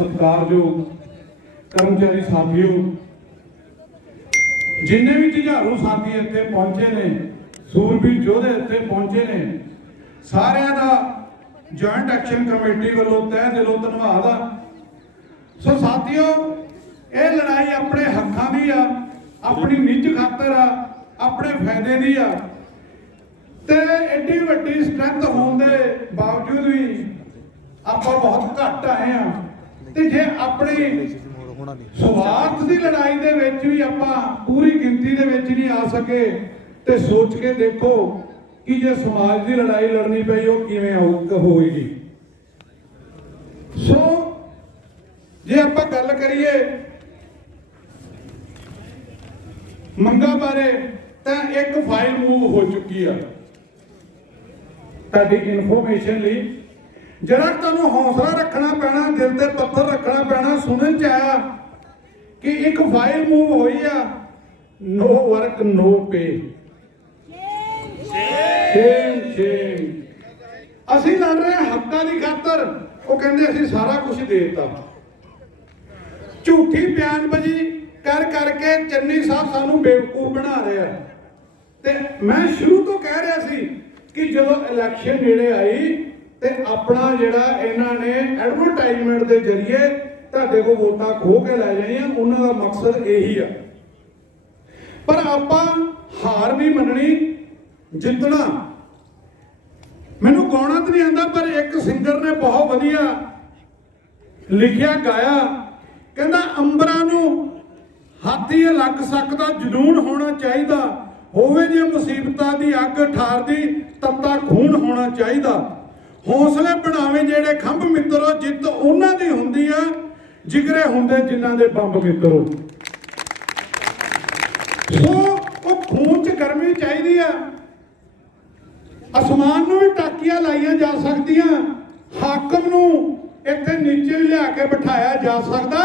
सत्कारयोग कर्मचारी साथियों, जिन्ने भी जुझारू साथी इत्थे पहुंचे ने, सूरबीर योधे इत्थे पहुंचे ने, सारिਆਂ ਦਾ जॉइंट एक्शन कमेटी वालों तह दिलों धन्नवाद आ। सो साथियों, ये लड़ाई अपने हकों की आ, अपनी निज खातर आ, अपने फायदे की आ, ते एडी वड्डी स्ट्रेंथ होने के बावजूद भी आप बहुत घट आए हैं। ते जे अपनी स्वार्थ की लड़ाई दे विच भी आपां पूरी गिनती दे विच नहीं आ सके, ते सोच के देखो कि जे समाज की लड़ाई लड़नी पई वो किवें होएगी। सो जे आपां गल करिए मंगा बारे, तो एक फाइल मूव हो चुकी है। तुहाडी इन्फॉर्मेशन ली जरा तुहानूं हौसला रखना पैना, दिल ते पत्थर रखना पैना। सुनन च आया कि एक फाइल मूव हुई है, नो वर्क नो पे। असीं लड़ रहे हैं हक्कां दी खातर, वो कहंदे असीं सारा कुछ देता। झूठी बयानबाजी कर करके चन्नी साहब सानू बेवकूफ बना रहे हैं। ते मैं शुरू तो कह रहा सी कि जो इलैक्शन नेड़े आई ते अपना जिहड़ा इन्हां ने एडवरटाइजमेंट के जरिए तुहाडे कोल वोटां खो के लै जाणियां, उन्हां दा मकसद यही आ। पर आपां हार नहीं मननी, जितना। मैनूं गाउणा तो नहीं आंदा, पर एक सिंगर ने बहुत वधिया लिखिया गाया, कहंदा अंबरां नूं हाथी लग सकदा, जुनून होना चाहिए, होवे जे मुसीबतां दी अग ठारदी, तत्ता खून होना चाहिए। हौसले बनावे जेड़े खंभ मित्रो, जित उन्हां दी हुंदी आ, जिगरे हुंदे जिन्हां दे बंब मित्रो। सो वो खून च गर्मी चाहिदी आ। आसमान नूं भी टाकियां लाइयां जा सकदियां, हाकम नूं इत्थे नीचे लिया के बिठाया जा सकदा।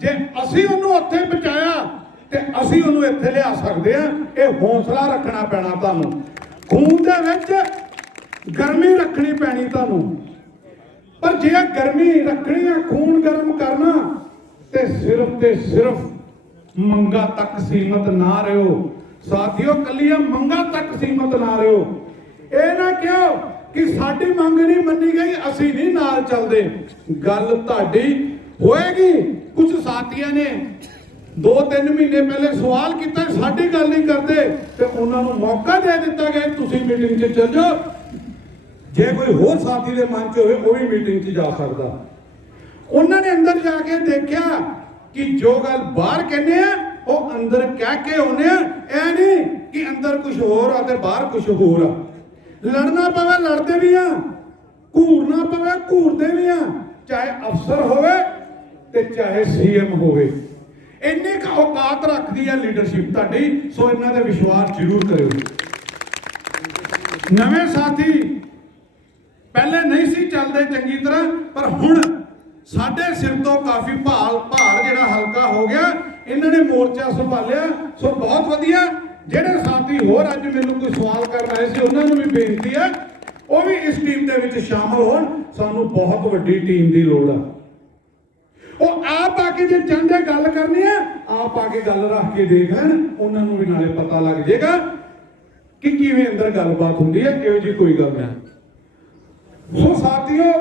जे असीं उहनूं उत्थे पहुंचाया ते असीं उहनूं इत्थे लिया सकदे आ। इह हौसला रखना पैना तुहानूं, खून दे विच गर्मी रखनी पैनी तुहानूं। पर जे गर्मी रखनी है, खून गर्म करना, ते सिर्फ मंगा तक सीमित ना रहो साथियों। कलियां मंगा तक सीमित ना रहो। ये ना कहो कि साडी मंग नहीं मन्नी गई, असीं नहीं नाल चलदे। गल तुहाडी होएगी। कुछ साथियों ने 2-3 महीने पहले सवाल किया, साडी गल नहीं करते, तो उन्होंने मौका दे दिता गया तुसीं मीटिंग च चल जाओ। जे कोई होर साथी दे मन च होवे वो भी मीटिंग च जा सकदा। उन्होंने अंदर जाके देखा कि जो गल बाहर कहने वो अंदर कह के आने, ऐ नहीं कि अंदर कुछ होर आ ते बाहर कुछ होर आ। लड़ना पवे लड़ते भी हाँ, घूरना पवे घूरते भी हाँ, चाहे अफसर होवे ते चाहे सीएम होवे। इन्नी औकात रखती है लीडरशिप तुहाडी। सो इन्हां ते विश्वास जरूर करियो। नवे साथी पहले नहीं सी चलते चंगी तरह, पर हुण साडे सिर तो काफी भार जिहड़ा हल्का हो गया। इन्हां ने मोर्चा संभालिया। सो बहुत वधिया। ਜਿਹੜੇ साथी होर अज मैनूं कोई सवाल कर रहे थे, उन्होंने भी बेनती है वो भी इस टीम के विच शामिल होण। सानूं बहुत वड्डी टीम की लोड़ आ। वो आप आके जे चाहते गल करनी है, आप आके गल रख के देख लैण, उन्होंने भी नाले पता लग जाएगा कि किवें अंदर गलबात हुंदी है। इहो जी कोई गल नहीं। सो साथियों,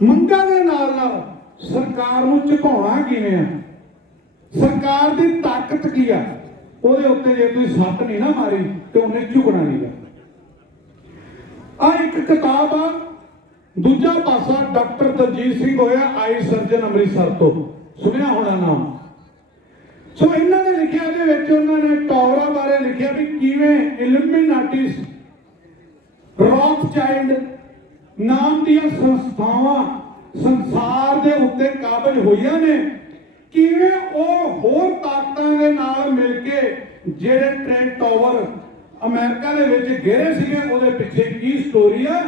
मंगां दे नाल नाल सरकार नूं झुकाउणा किवें है, सरकार की ताकत की है, ਉਹਦੇ ਉੱਤੇ ਜੇ ਤੁਸੀਂ ਸੱਟ ਨਹੀਂ ਨਾ ਮਾਰੀ ਤੇ ਉਹਨੇ ਝੁਕਣਾ ਨਹੀਂ ਗਾ। ਆ ਇੱਕ ਕਿਤਾਬ ਆ, ਦੂਜਾ ਪਾਸਾ ਡਾਕਟਰ ਦਲਜੀਤ ਸਿੰਘ ਹੋਇਆ, ਆਈ ਸਰਜਨ ਅੰਮ੍ਰਿਤਸਰ ਤੋਂ, ਸੁਣਿਆ ਹੋਣਾ ਨਾਮ। ਸੋ ਇਹਨਾਂ ਨੇ ਲਿਖਿਆ, ਇਹਦੇ ਵਿੱਚ ਉਹਨਾਂ ਨੇ ਟੌਰਾਂ ਬਾਰੇ ਲਿਖਿਆ ਵੀ ਕਿਵੇਂ ਇਲੂਮੀਨਾਟਿਸ, ਰੌਥਚਾਈਲਡ ਨਾਮ ਦੀਆਂ ਸੰਸਥਾਵਾਂ ਸੰਸਾਰ ਦੇ ਉੱਤੇ ਕਾਬਜ ਹੋਈਆਂ ਨੇ, किवें ਉਹ ਹੋਰ ਤਾਕਤਾਂ ਦੇ ਨਾਲ ਮਿਲ ਕੇ ਜਿਹੜੇ ਟ੍ਰੇਨ ਟਾਵਰ ਅਮਰੀਕਾ ਦੇ ਵਿੱਚ ਘੇਰੇ ਸੀਗੇ, ਉਹਦੇ ਪਿੱਛੇ ਕੀ ਸਟੋਰੀ ਆ,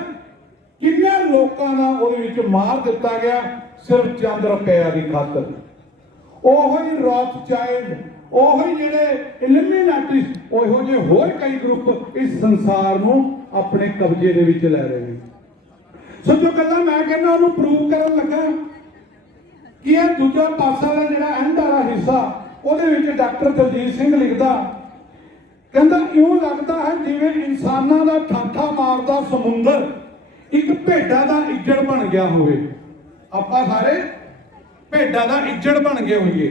ਕਿੰਨੇ ਲੋਕਾਂ ਦਾ ਉਹਦੇ ਵਿੱਚ ਮਾਰ ਦਿੱਤਾ ਗਿਆ ਸਿਰਫ ਚੰਦ ਰੁਪਏ ਦੀ ਖਾਤਰ। ਉਹੋ ਹੀ ਰੌਥਚਾਈਲਡ, ਉਹੋ ਹੀ ਜਿਹੜੇ ਇਲੂਮੀਨਾਟਿਸ, ਉਹੋ ਜਿਹੇ ਹੋਰ ਕਈ ਗਰੁੱਪ ਇਸ ਸੰਸਾਰ ਨੂੰ ਆਪਣੇ ਕਬਜ਼ੇ ਦੇ ਵਿੱਚ ਲੈ ਰਹੇ ਨੇ। ਸੋ ਜੋ ਗੱਲਾਂ ਮੈਂ ਕਹਿੰਦਾ ਉਹਨੂੰ ਪ੍ਰੂਵ ਕਰਨ ਲੱਗਾ कि यह दूजा पासा का जिहड़ा एंड वाला हिस्सा ਉਹਦੇ ਵਿੱਚ डॉक्टर दलजीत सिंह लिखदा कहंदा इउं लगदा है जिवें इंसानां दा ठाठा मारदा समुंदर एक भेडां दा इज्जड़ बन गया होवे। आपां सारे भेडां दा इज्जड़ बन गए होइए।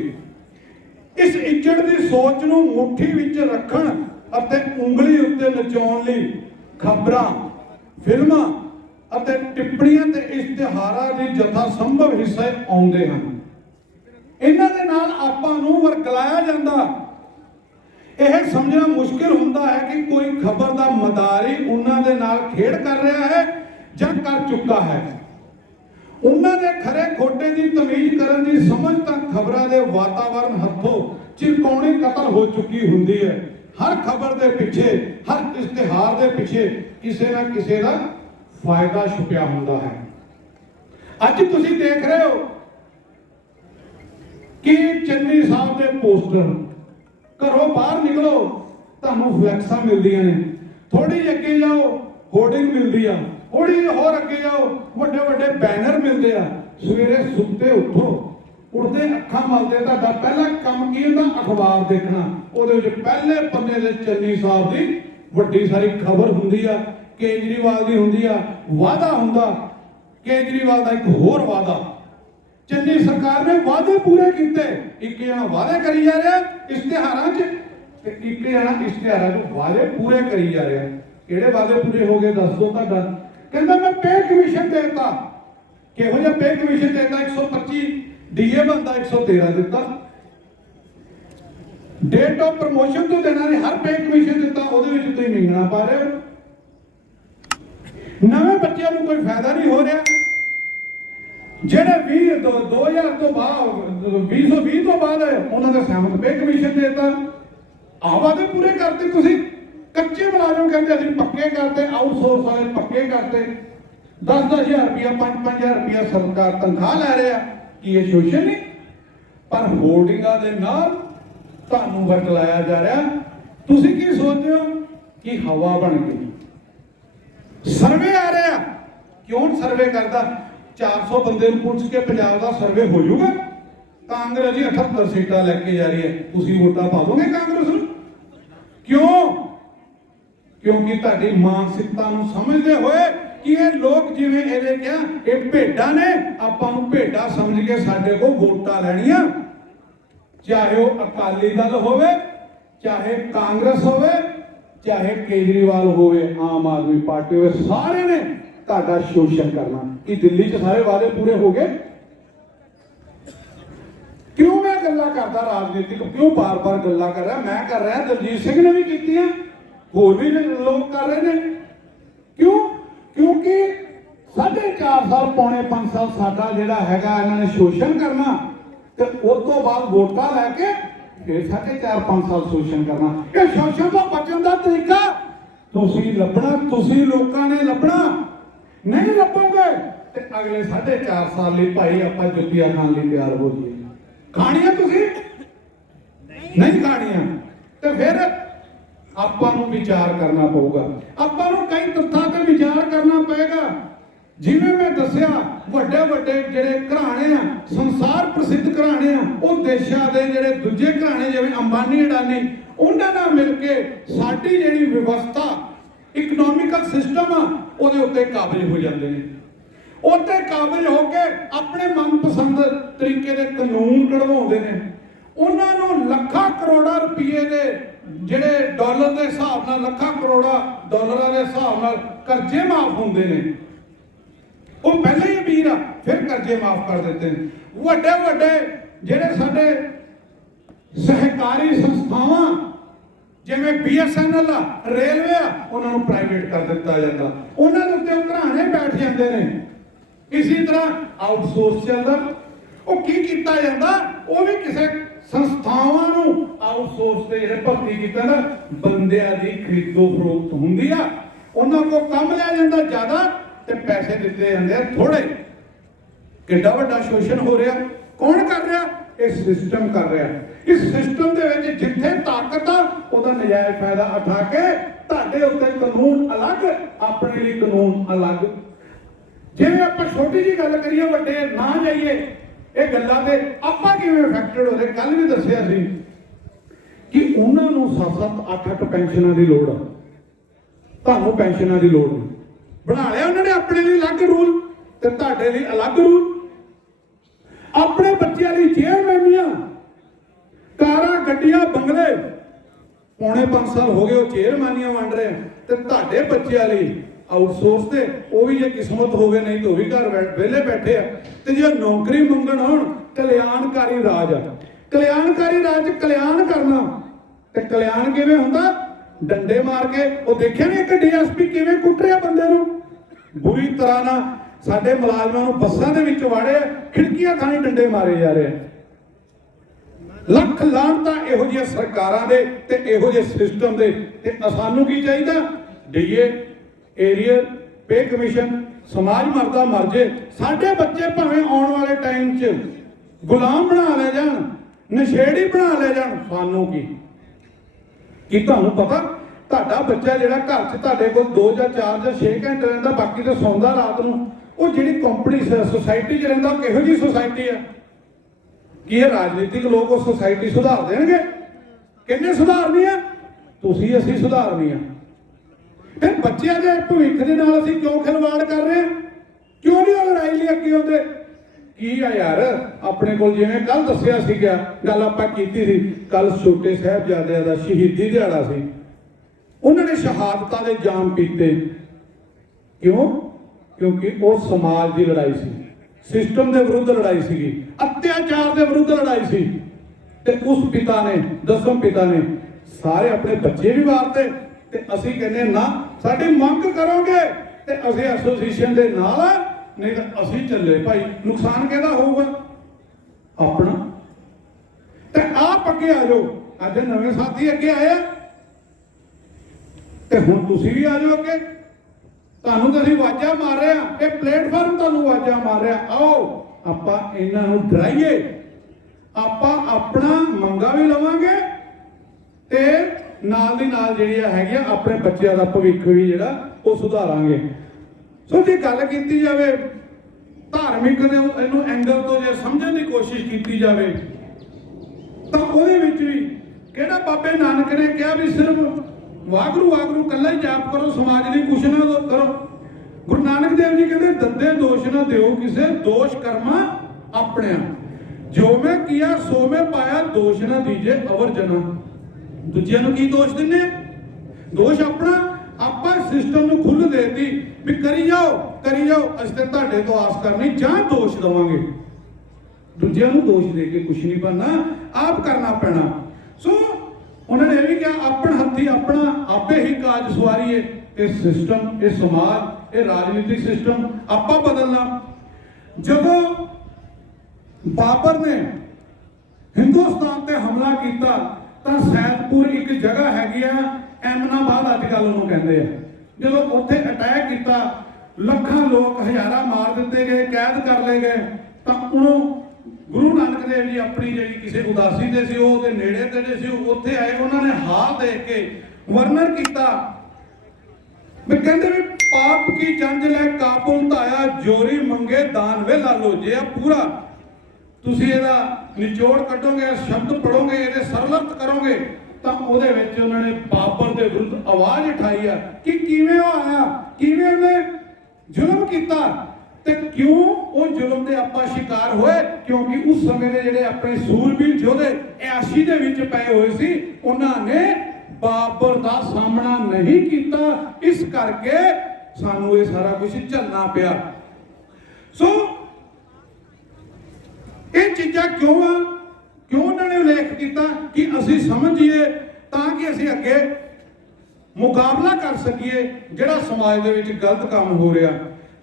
इस इज्जड़ दी सोच नूं मुट्ठी विच रखण अते उंगली उत्ते नचाउण लई खबरां फिल्मां ਅਤੇ ਟਿੱਪਣੀਆਂ ਤੇ ਇਸ਼ਤਿਹਾਰਾਂ ਦੇ ਜਥਾ ਸੰਭਵ ਹਿੱਸੇ ਆਉਂਦੇ ਹਨ। ਇਹਨਾਂ ਦੇ ਨਾਲ ਆਪਾਂ ਨੂੰ ਵਰਗਲਾਇਆ ਜਾਂਦਾ। ਇਹ ਸਮਝਣਾ ਮੁਸ਼ਕਿਲ ਹੁੰਦਾ ਹੈ ਕਿ ਕੋਈ ਖਬਰ ਦਾ ਮਦਾਰੀ ਉਹਨਾਂ ਦੇ ਨਾਲ ਖੇਡ ਕਰ ਰਿਹਾ ਹੈ ਜਾਂ ਕਰ ਚੁੱਕਾ ਹੈ। ਉਹਨਾਂ ਦੇ ਖਰੇ ਖੋਟੇ ਦੀ ਤਮੀਜ਼ ਕਰਨ ਦੀ ਸਮਝ ਤਾਂ ਖਬਰਾਂ ਦੇ ਵਾਤਾਵਰਣ ਹੱਥੋਂ ਚਿਰਕਾਉਣੀ ਕਤਲ ਹੋ ਚੁੱਕੀ ਹੁੰਦੀ ਹੈ। ਹਰ ਖਬਰ ਦੇ ਪਿੱਛੇ, ਹਰ ਇਸ਼ਤਿਹਾਰ ਦੇ ਪਿੱਛੇ ਕਿਸੇ ਨਾ ਕਿਸੇ ਦਾ फायदा छुपिया होता है। अज तुसी देख रहे हो कि चन्नी साहब के पोस्टर घरों बाहर निकलो तुहानू फ्लैक्सां मिलदियां ने, थोड़ी अगे जाओ होर्डिंग मिलती है, थोड़ी होर अगे जाओ वड्डे वड्डे बैनर मिलते हैं। सवेरे सुते उठो उठते अखां मलदे तुहाडा पहला काम की होंदा अखबार देखना। उहदे विच पहले पन्ने ते चन्नी साहब की वड्डी सारी खबर हुंदी आ। केजरीवाल की होंदी आ वादा हुंदा, केजरीवाल का एक होर वादा। चन्नी सरकार ने वादे पूरे किए। एक जना वादे करी जा रहा इश्तिहारां च ते एक जना इश्तिहारां च वादे पूरे करी जा रहा। किहड़े वादे पूरे हो गए दस दो तुहाडा? कहंदा मैं पे कमीशन देता। किहो जिहा पे कमीशन देता? 125 डीए बनता 113 दिता। डेट ऑफ प्रमोशन तो देना नहीं, हर पे कमीशन दिता ਉਹਦੇ ਵਿੱਚ ਤੁਸੀਂ ਮੰਗਣਾ ਪਾ ਰਹੇ ਹੋ। नवे बच्चों को कोई फायदा नहीं हो रहा। जेडे 2000 तो बाद 2020 तो बाद उन्होंने सहमत पे कमीशन देता। आवादे पूरे करते तुसी। कच्चे मुलाजम कहते असं पक्के करते, आउटसोर्स वाले पक्के करते। 10-10 हज़ार रुपया 5-5 हज़ार रुपया सरकार तनख्वाह लै रहा कि ये शोषण नहीं। पर होर्डिंगां दे नाल तुहानू वरगलाया जा रहा। तुसी की सोचते हो कि हवा बन गई। सर्वे आ रहा क्यों सर्वे करता? 400 बंदे पुछ के पंजाब का सर्वे हो जाऊगा। कांग्रेस जी 78 सीटां लेके जा रही है, तुसी वोटां पा दोगे कांग्रेस नूं? क्यों? क्योंकि तुहाडी मानसिकता नूं समझदे होए कि ये लोग जिवें इहदे क्या ये भेडां ने, आपां नूं भेडां समझ के साडे को वोटां लैणियां। चाहे वो अकाली दल होवे, चाहे कांग्रेस होवे, चाहे केजरीवाल होवे, आम आदमी पार्टी होवे, सारे ने तुहाडा शोषण करना। कि दिल्ली च सारे वादे पूरे हो गए? क्यों मैं गल्लां करदा राजनीतिक, क्यों बार बार गल्लां कर रहा? मैं कर रहा, दलजीत सिंह ने भी कीतियां, होर भी लोग कर रहे हैं। क्यों? क्योंकि 4.5 साल पौने 5 साल साडा जिहड़ा हैगा इन्हां ने शोषण करना ते उस तो बाद वोटां लैके फिर 4.5 साल शोषण करना। ये शोषण तो बचन का तरीका तुसी लभना, तुसी लोगों ने लभना। नहीं लभोगे तो अगले 4.5 साल लिए भाई आप जुत्तियां खाने लिए तैयार हो जाइए। खानियां तुसी नहीं खानियां तो फिर आपां नूं विचार करना पऊगा। आपां नूं कई तत्थां ते विचार करना पएगा। जिवें मैं दस्सिया ਵੱਡੇ ਵੱਡੇ ਜਿਹੜੇ ਘਰਾਣੇ ਆ, ਸੰਸਾਰ ਪ੍ਰਸਿੱਧ ਘਰਾਣੇ ਆ, ਉਹ ਦੇਸ਼ਾਂ ਦੇ ਜਿਹੜੇ ਦੂਜੇ ਘਰਾਣੇ ਜਿਵੇਂ ਅੰਬਾਨੀ ਅਡਾਨੀ ਉਹਨਾਂ ਨਾਲ ਮਿਲ ਕੇ ਸਾਡੀ ਜਿਹੜੀ ਵਿਵਸਥਾ ਇਕਨੋਮਿਕਲ ਸਿਸਟਮ ਆ ਉਹਦੇ ਉੱਤੇ ਕਾਬਜ ਹੋ ਜਾਂਦੇ ਨੇ। ਉੱਤੇ ਕਾਬਜ ਹੋ ਕੇ ਆਪਣੇ ਮਨਪਸੰਦ ਤਰੀਕੇ ਦੇ ਕਾਨੂੰਨ ਕਢਵਾਉਂਦੇ ਨੇ। ਉਹਨਾਂ ਨੂੰ ਲੱਖਾਂ ਕਰੋੜਾਂ ਰੁਪਏ ਦੇ ਜਿਹੜੇ ਡਾਲਰ ਦੇ ਹਿਸਾਬ ਨਾਲ, ਲੱਖਾਂ ਕਰੋੜਾਂ ਡਾਲਰਾਂ ਦੇ ਹਿਸਾਬ ਨਾਲ ਕਰਜ਼ੇ ਮਾਫ ਹੁੰਦੇ ਨੇ। वो पहले ही अमीर आ, फिर कर्जे माफ कर देते हैं। वड्डे वड्डे जेडे साडे सहकारी संस्थावां जिवें BSNL आ, रेलवे आ, उन्हां नूं प्राइवेट कर दिता जाता। उन्हां दे उत्ते घराणे बैठ जांदे ने। इसी तरह आउटसोर्स चलदा। वो की कीता जांदा? वो भी किसी संस्थावां नूं आउटसोर्स ते जेडे भर्ती कीते ना बंदियां दी खरीदो फरोख्त हुंदी आ। उन्हां को काम लिया जांदा ज़्यादा ते पैसे दिते जाते हैं थोड़े। किड्डा वड्डा शोषण हो रहा। कौन कर रहा? इस सिस्टम कर रहा। इस सिस्टम दे विच जिथे ताकत आ उहदा नजायज फायदा उठा के तुहाडे उत्ते कानून अलग, अपने लिए कानून अलग। जिवें आपां छोटी जी गल करिए, वड्डे ना जाइए ਇਹ ਗੱਲਾਂ ਤੇ ਆਪਾਂ ਕਿਵੇਂ ਅਫੈਕਟਡ ਹੋ ਰਹੇ। ਕੱਲ ਵੀ ਦੱਸਿਆ ਸੀ ਕਿ ਉਹਨਾਂ ਨੂੰ 7-7 8-8 ਪੈਨਸ਼ਨਾਂ ਦੀ ਲੋੜ ਆ, ਤੁਹਾਨੂੰ ਪੈਨਸ਼ਨਾਂ ਦੀ ਲੋੜ ਨਹੀਂ। ਬਣਾ ਲਿਆ ਉਹਨਾਂ ਨੇ ਆਪਣੇ ਲਈ ਅਲੱਗ ਰੂਲ ਤੇ ਤੁਹਾਡੇ ਲਈ ਅਲੱਗ ਰੂਲ। ਆਪਣੇ ਬੱਚਿਆਂ ਲਈ ਚੇਅਰਮੈਨੀਆਂ, ਕਾਰਾਂ, ਗੱਡੀਆਂ, ਬੰਗਲੇ, ਪੌਣੇ 5 ਸਾਲ ਹੋ ਗਏ ਉਹ ਚੇਅਰਮੈਨੀਆਂ ਵੰਡ ਰਹੇ ਤੇ ਤੁਹਾਡੇ ਬੱਚਿਆਂ ਲਈ ਆਊਟਸੋਰਸ ਤੇ ਉਹ ਵੀ ਜੇ ਕਿਸਮਤ ਹੋਵੇ, ਨਹੀਂ ਤਾਂ ਉਹ ਵੀ ਘਰ ਵਿਹਲੇ ਬੈਠੇ ਆ। ਤੇ ਜੇ ਨੌਕਰੀ ਮੰਗਣ ਆਉਣ, ਕਲਿਆਣਕਾਰੀ ਰਾਜ ਆ। ਕਲਿਆਣਕਾਰੀ ਰਾਜ ਕਲਿਆਣ ਕਰਨਾ, ਤੇ ਕਲਿਆਣ ਕਿਵੇਂ ਹੁੰਦਾ? ਡੰਡੇ ਮਾਰ ਕੇ। ਉਹ ਦੇਖਿਆ ਨਹੀਂ ਇੱਕ ਡੀਐਸਪੀ ਕਿਵੇਂ ਕੁੱਟ ਰਿਹਾ ਬੰਦੇ ਨੂੰ ਬੁਰੀ ਤਰ੍ਹਾਂ ਨਾਲ। ਸਾਡੇ ਮੁਲਾਜ਼ਮਾਂ ਨੂੰ ਬੱਸਾਂ ਦੇ ਵਿੱਚ ਵਾੜੇ, ਖਿੜਕੀਆਂ ਥਾਣੀ ਡੰਡੇ ਮਾਰੇ ਜਾ ਰਹੇ। ਲੱਖ ਲਾਹਨਤਾਂ ਇਹੋ ਜਿਹੀਆਂ ਸਰਕਾਰਾਂ ਦੇ ਤੇ ਇਹੋ ਜਿਹੇ ਸਿਸਟਮ ਦੇ। ਤੇ ਸਾਨੂੰ ਕੀ ਚਾਹੀਦਾ? ਡੀਏ, ਏਰੀਅਲ ਪੇ ਕਮਿਸ਼ਨ, ਸਮਾਜ ਮਰਦਾ ਮਰ ਜੇ। ਸਾਡੇ ਬੱਚੇ ਭਾਵੇਂ ਆਉਣ ਵਾਲੇ ਟਾਈਮ 'ਚ ਗੁਲਾਮ ਬਣਾ ਲੈ ਜਾਣ, ਨਸ਼ੇੜੀ ਬਣਾ ਲੈ ਜਾਣ, ਸਾਨੂੰ ਕੀ ਤੁਹਾਨੂੰ ਪਤਾ? ਤੁਹਾਡਾ ਬੱਚਾ ਜਿਹੜਾ ਘਰ 'ਚ ਤੁਹਾਡੇ ਕੋਲ 2 ਜਾਂ 4 ਜਾਂ 6 ਘੰਟੇ ਰਹਿੰਦਾ, ਬਾਕੀ ਤਾਂ ਸੌਂਦਾ ਰਾਤ ਨੂੰ, ਉਹ ਜਿਹੜੀ ਕੰਪਨੀ ਸੁਸਾਇਟੀ 'ਚ ਰਹਿੰਦਾ, ਉਹ ਕਿਹੋ ਜਿਹੀ ਸੁਸਾਇਟੀ ਆ? ਕੀ ਇਹ ਰਾਜਨੀਤਿਕ ਲੋਕ ਉਹ ਸੁਸਾਇਟੀ ਸੁਧਾਰ ਦੇਣਗੇ? ਕਿੰਨੇ ਸੁਧਾਰਨੀ ਆ? ਤੁਸੀਂ, ਅਸੀਂ ਸੁਧਾਰਨੀ ਆ। ਫਿਰ ਬੱਚਿਆਂ ਦੇ ਭਵਿੱਖ ਦੇ ਨਾਲ ਅਸੀਂ ਕਿਉਂ ਖਿਲਵਾੜ ਕਰ ਰਹੇ ਹਾਂ? ਕਿਉਂ ਨਹੀਂ ਉਹ ਲੜਾਈ ਲਈ ਅੱਗੇ ਆਉਂਦੇ? ਕੀ ਆ ਯਾਰ, ਆਪਣੇ ਕੋਲ ਜਿਵੇਂ ਕੱਲ ਦੱਸਿਆ ਸੀਗਾ, ਗੱਲ ਆਪਾਂ ਕੀਤੀ ਸੀ, ਕੱਲ ਛੋਟੇ ਸਾਹਿਬਜ਼ਾਦਿਆਂ ਦਾ ਸ਼ਹੀਦੀ ਦਿਹਾੜਾ ਸੀ। ਉਹਨਾਂ ਨੇ ਸ਼ਹਾਦਤਾਂ ਦੇ ਜਾਮ ਪੀਤੇ। ਕਿਉਂ? ਕਿਉਂਕਿ ਉਹ ਸਮਾਜ ਦੀ ਲੜਾਈ ਸੀ, ਸਿਸਟਮ ਦੇ ਵਿਰੁੱਧ ਲੜਾਈ ਸੀਗੀ, ਅਤਿਆਚਾਰ ਦੇ ਵਿਰੁੱਧ ਲੜਾਈ ਸੀ। ਤੇ ਉਸ ਪਿਤਾ ਨੇ, ਦਸਮ ਪਿਤਾ ਨੇ ਸਾਰੇ ਆਪਣੇ ਬੱਚੇ ਵੀ ਵਾਰਤੇ। ਤੇ ਅਸੀਂ ਕਹਿੰਦੇ ਨਾ, ਸਾਡੀ ਮੰਗ ਕਰੋਗੇ ਤੇ ਅਸੀਂ ਐਸੋਸੀਏਸ਼ਨ ਦੇ ਨਾਲ, ਨਹੀਂ ਤਾਂ ਅਸੀਂ ਚੱਲੇ ਭਾਈ। ਨੁਕਸਾਨ ਕਿਹਦਾ ਹੋਊਗਾ? ਆਪਣਾ। ਤੇ ਆਪ ਅੱਗੇ ਆ ਜਾਓ। ਅੱਜ ਨਵੇਂ ਸਾਥੀ ਅੱਗੇ ਆਏ ਆ ਤੇ ਹੁਣ ਤੁਸੀਂ ਵੀ ਆ ਜਾਓ ਅੱਗੇ। ਤੁਹਾਨੂੰ ਤਾਂ ਅਸੀਂ ਆਵਾਜ਼ਾਂ ਮਾਰ ਰਹੇ ਆ, ਇਹ ਪਲੇਟਫਾਰਮ ਤੁਹਾਨੂੰ ਆਵਾਜ਼ਾਂ ਮਾਰ ਰਿਹਾ। ਆਓ ਆਪਾਂ ਇਹਨਾਂ ਨੂੰ ਡਰਾਈਏ, ਆਪਾਂ ਆਪਣਾ ਮੰਗਾ ਵੀ ਲਵਾਂਗੇ ਤੇ ਨਾਲ ਦੀ ਨਾਲ ਜਿਹੜੀਆਂ ਹੈਗੀਆਂ ਆਪਣੇ ਬੱਚਿਆਂ ਦਾ ਭਵਿੱਖ ਵੀ ਜਿਹੜਾ ਉਹ ਸੁਧਾਰਾਂਗੇ। ਸੋ ਜੇ ਗੱਲ ਕੀਤੀ ਜਾਵੇ ਧਾਰਮਿਕ ਦੇ ਇਹਨੂੰ ਐਂਗਲ ਤੋਂ ਜੇ ਸਮਝਣ ਦੀ ਕੋਸ਼ਿਸ਼ ਕੀਤੀ ਜਾਵੇ ਤਾਂ ਉਹਦੇ ਵਿੱਚ ਵੀ ਕਿਹੜਾ ਬਾਬੇ ਨਾਨਕ ਨੇ ਕਿਹਾ ਵੀ ਸਿਰਫ ਵਾਹਿਗੁਰੂ ਵਾਹਿਗੁਰੂ ਕੱਲਾ ਹੀ ਜਾਪ ਕਰੋ, ਸਮਾਜ ਲਈ ਕੁਛ ਨਾ ਕਰੋ। ਗੁਰੂ ਨਾਨਕ ਦੇਵ ਜੀ ਕਹਿੰਦੇ ਦੰਦੇ ਦੋਸ਼ ਨਾ ਦਿਓ ਕਿਸੇ, ਦੋਸ਼ ਕਰਮਾ ਆਪਣਿਆਂ। ਜੋ ਮੈਂ ਕੀਆ ਸੋ ਮੈਂ ਪਾਇਆ, ਦੋਸ਼ ਨਾ ਦੀਜੇ ਅਵਰ ਜਨਾ। ਦੂਜਿਆਂ ਨੂੰ ਕੀ ਦੋਸ਼ ਦਿੰਦੇ? ਦੋਸ਼ ਆਪਣਾ। ਆਪਾਂ ਸਿਸਟਮ ਨੂੰ ਖੁੱਲ੍ਹ ਦੇਤੀ ਵੀ ਕਰੀ ਜਾਓ ਕਰੀ ਜਾਓ, ਅਸੀਂ ਤਾਂ ਤੁਹਾਡੇ ਤੋਂ ਆਸ ਕਰਨੀ ਜਾਂ ਦੋਸ਼ ਦੇਵਾਂਗੇ। ਦੂਜਿਆਂ ਨੂੰ ਦੋਸ਼ ਦੇ ਕੇ ਕੁਛ ਨਹੀਂ ਬਣਨਾ, ਆਪ ਕਰਨਾ ਪੈਣਾ। ਸੋ ਉਹਨਾਂ ਨੇ ਇਹ ਵੀ ਕਿਹਾ ਆਪਣ ਹੱਥੀ ਆਪਣਾ ਆਪੇ ਹੀ ਕਾਜ ਸਵਾਰੀਏ। ਇਹ ਸਿਸਟਮ, ਇਹ ਸਮਾਜ, ਇਹ ਰਾਜਨੀਤਿਕ ਸਿਸਟਮ ਆਪਾਂ ਬਦਲਣਾ। ਜਦੋਂ ਬਾਬਰ ਨੇ ਹਿੰਦੁਸਤਾਨ ਤੇ ਹਮਲਾ ਕੀਤਾ ਤਾਂ ਸੈਦਪੁਰ ਇੱਕ ਜਗ੍ਹਾ ਹੈਗੀ ਆ, ਐਮਨਾਬਾਦ ਅੱਜ ਕੱਲ ਉਹਨੂੰ ਕਹਿੰਦੇ ਆ। ਜਦੋਂ ਉੱਥੇ ਅਟੈਕ ਕੀਤਾ, ਲੱਖਾਂ ਲੋਕ, ਹਜ਼ਾਰਾਂ ਮਾਰ ਦਿੱਤੇ ਗਏ, ਕੈਦ ਕਰ ਲਏ ਗਏ। ਤਾਂ ਉਹਨੂੰ ਗੁਰੂ ਨਾਨਕ ਦੇਵ ਜੀ ਆਪਣੀ ਜਿਹੜੀ ਕਿਸੇ ਉਦਾਸੀ ਤੇ ਸੀ, ਉਹ ਉਹਦੇ ਨੇੜੇ ਤੇੜੇ ਸੀ, ਉੱਥੇ ਆਏ। ਉਹਨਾਂ ਨੇ ਹਾਲ ਦੇਖ ਕੇ ਵਰਣਨ ਕੀਤਾ ਵੀ ਕਹਿੰਦੇ ਵੀ ਪਾਪ ਕੀ ਜੰਜ ਲੈ ਕਾਬੁਲ ਧਾਇਆ, ਜੋਰੀ ਮੰਗੇ ਦਾਨ ਵੇ ਲਾਲੋ। ਜੇ ਆ ਪੂਰਾ ਤੁਸੀਂ ਇਹਦਾ ਨਿਚੋੜ ਕੱਢੋਗੇ, ਸ਼ਬਦ ਪੜੋਗੇ, ਇਹਦੇ ਸਰਲਤ ਕਰੋਗੇ ਤਾਂ ਉਹਦੇ ਵਿੱਚ ਉਹਨਾਂ ਨੇ ਬਾਬਰ ਦੇ ਵਿਰੁੱਧ ਆਵਾਜ਼ ਉਠਾਈ ਆ ਕਿ ਕਿਵੇਂ ਉਹ ਆਇਆ, ਕਿਵੇਂ ਉਹਨੇ ਜ਼ੁਲਮ ਕੀਤਾ ਤੇ ਕਿਉਂ ਉਹ ਜ਼ੁਲਮ ਦੇ ਆਪਾਂ ਸ਼ਿਕਾਰ ਹੋਏ। ਕਿਉਂਕਿ ਉਸ ਸਮੇਂ ਦੇ ਜਿਹੜੇ ਆਪਣੇ ਸੂਰਬੀਰ ਯੋਧੇ ਐਸ਼ੀ ਦੇ ਵਿੱਚ ਪਏ ਹੋਏ ਸੀ, ਉਹਨਾਂ ਨੇ ਬਾਬਰ ਦਾ ਸਾਹਮਣਾ ਨਹੀਂ ਕੀਤਾ। ਇਸ ਕਰਕੇ ਸਾਨੂੰ ਇਹ ਸਾਰਾ ਕੁਝ ਝੱਲਣਾ ਪਿਆ। ਸੋ ਇਹ ਚੀਜ਼ਾਂ ਕਿਉਂ ਆ, ਕਿਉਂ ਉਹਨਾਂ ਨੇ ਉਲੇਖ ਕੀਤਾ ਕਿ ਅਸੀਂ ਸਮਝੀਏ ਤਾਂ ਕਿ ਅਸੀਂ ਅੱਗੇ ਮੁਕਾਬਲਾ ਕਰ ਸਕੀਏ ਜਿਹੜਾ ਸਮਾਜ ਦੇ ਵਿੱਚ ਗਲਤ ਕੰਮ ਹੋ ਰਿਹਾ।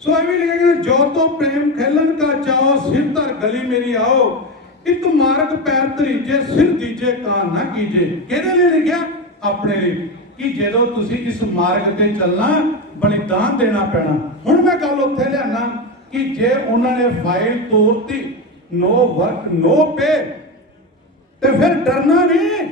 ਸੋ ਇਹ ਵੀ ਲਿਖਿਆ ਜੋ ਤੋਂ ਪ੍ਰੇਮ ਖੇਲਣ ਕਾ ਚਾਓ, ਸਿਰ ਧਰ ਗਲੀ ਮੇਰੀ ਆਓ, ਇਤ ਮਾਰਗ ਪੈਰ ਧਰੀਜੇ, ਸਿਰ ਦੀਜੇ ਕਾਂ ਨਾ ਕੀਜੇ। ਕਿਹਦੇ ਲਈ ਲਿਖਿਆ? ਆਪਣੇ ਲਈ, ਕਿ ਜਦੋਂ ਤੁਸੀਂ ਇਸ ਮਾਰਗ ਤੇ ਚੱਲਣਾ ਬਲੀਦਾਨ ਦੇਣਾ ਪੈਣਾ। ਹੁਣ ਮੈਂ ਗੱਲ ਉੱਥੇ ਲਿਆਣਾ ਕਿ ਜੇ ਉਹਨਾਂ ਨੇ ਫਾਈਲ ਤੋੜਤੀ, ਨੋ ਵਰਕ ਨੋ ਪੇ, ਤੇ ਫਿਰ ਡਰਨਾ ਨਹੀਂ।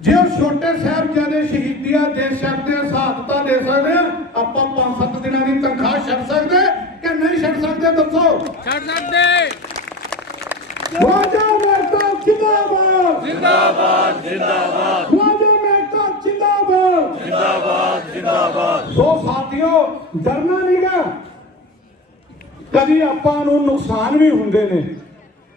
ਜੇ ਉਹ ਛੋਟੇ ਸਾਹਿਬਜ਼ਾਦੇ ਸ਼ਹੀਦੀਆਂ ਦੇ ਸਕਦੇ ਆ, ਸ਼ਹਾਦਤਾਂ ਦੇ ਸਕਦੇ ਆ, ਆਪਾਂ 5-7 ਦਿਨਾਂ ਦੀ ਤਨਖਾਹ ਛੱਡ ਸਕਦੇ ਕਿ ਨਹੀਂ ਛੱਡ ਸਕਦੇ? ਦੱਸੋ। ਛੱਡ ਸਕਦੇ। ਮੁਲਾਜ਼ਮ ਏਕਤਾ ਜਿੰਦਾਬਾਦ जिंदाबाद जिंदाबाद ਮੁਲਾਜ਼ਮ ਏਕਤਾ ਜਿੰਦਾਬਾਦ जिंदाबाद जिंदाबाद। ਸੋ ਸਾਥੀਓ ਡਰਨਾ ਨਹੀਂਗਾ। ਕਦੀ ਆਪਾਂ ਨੂੰ ਨੁਕਸਾਨ ਵੀ ਹੁੰਦੇ ਨੇ,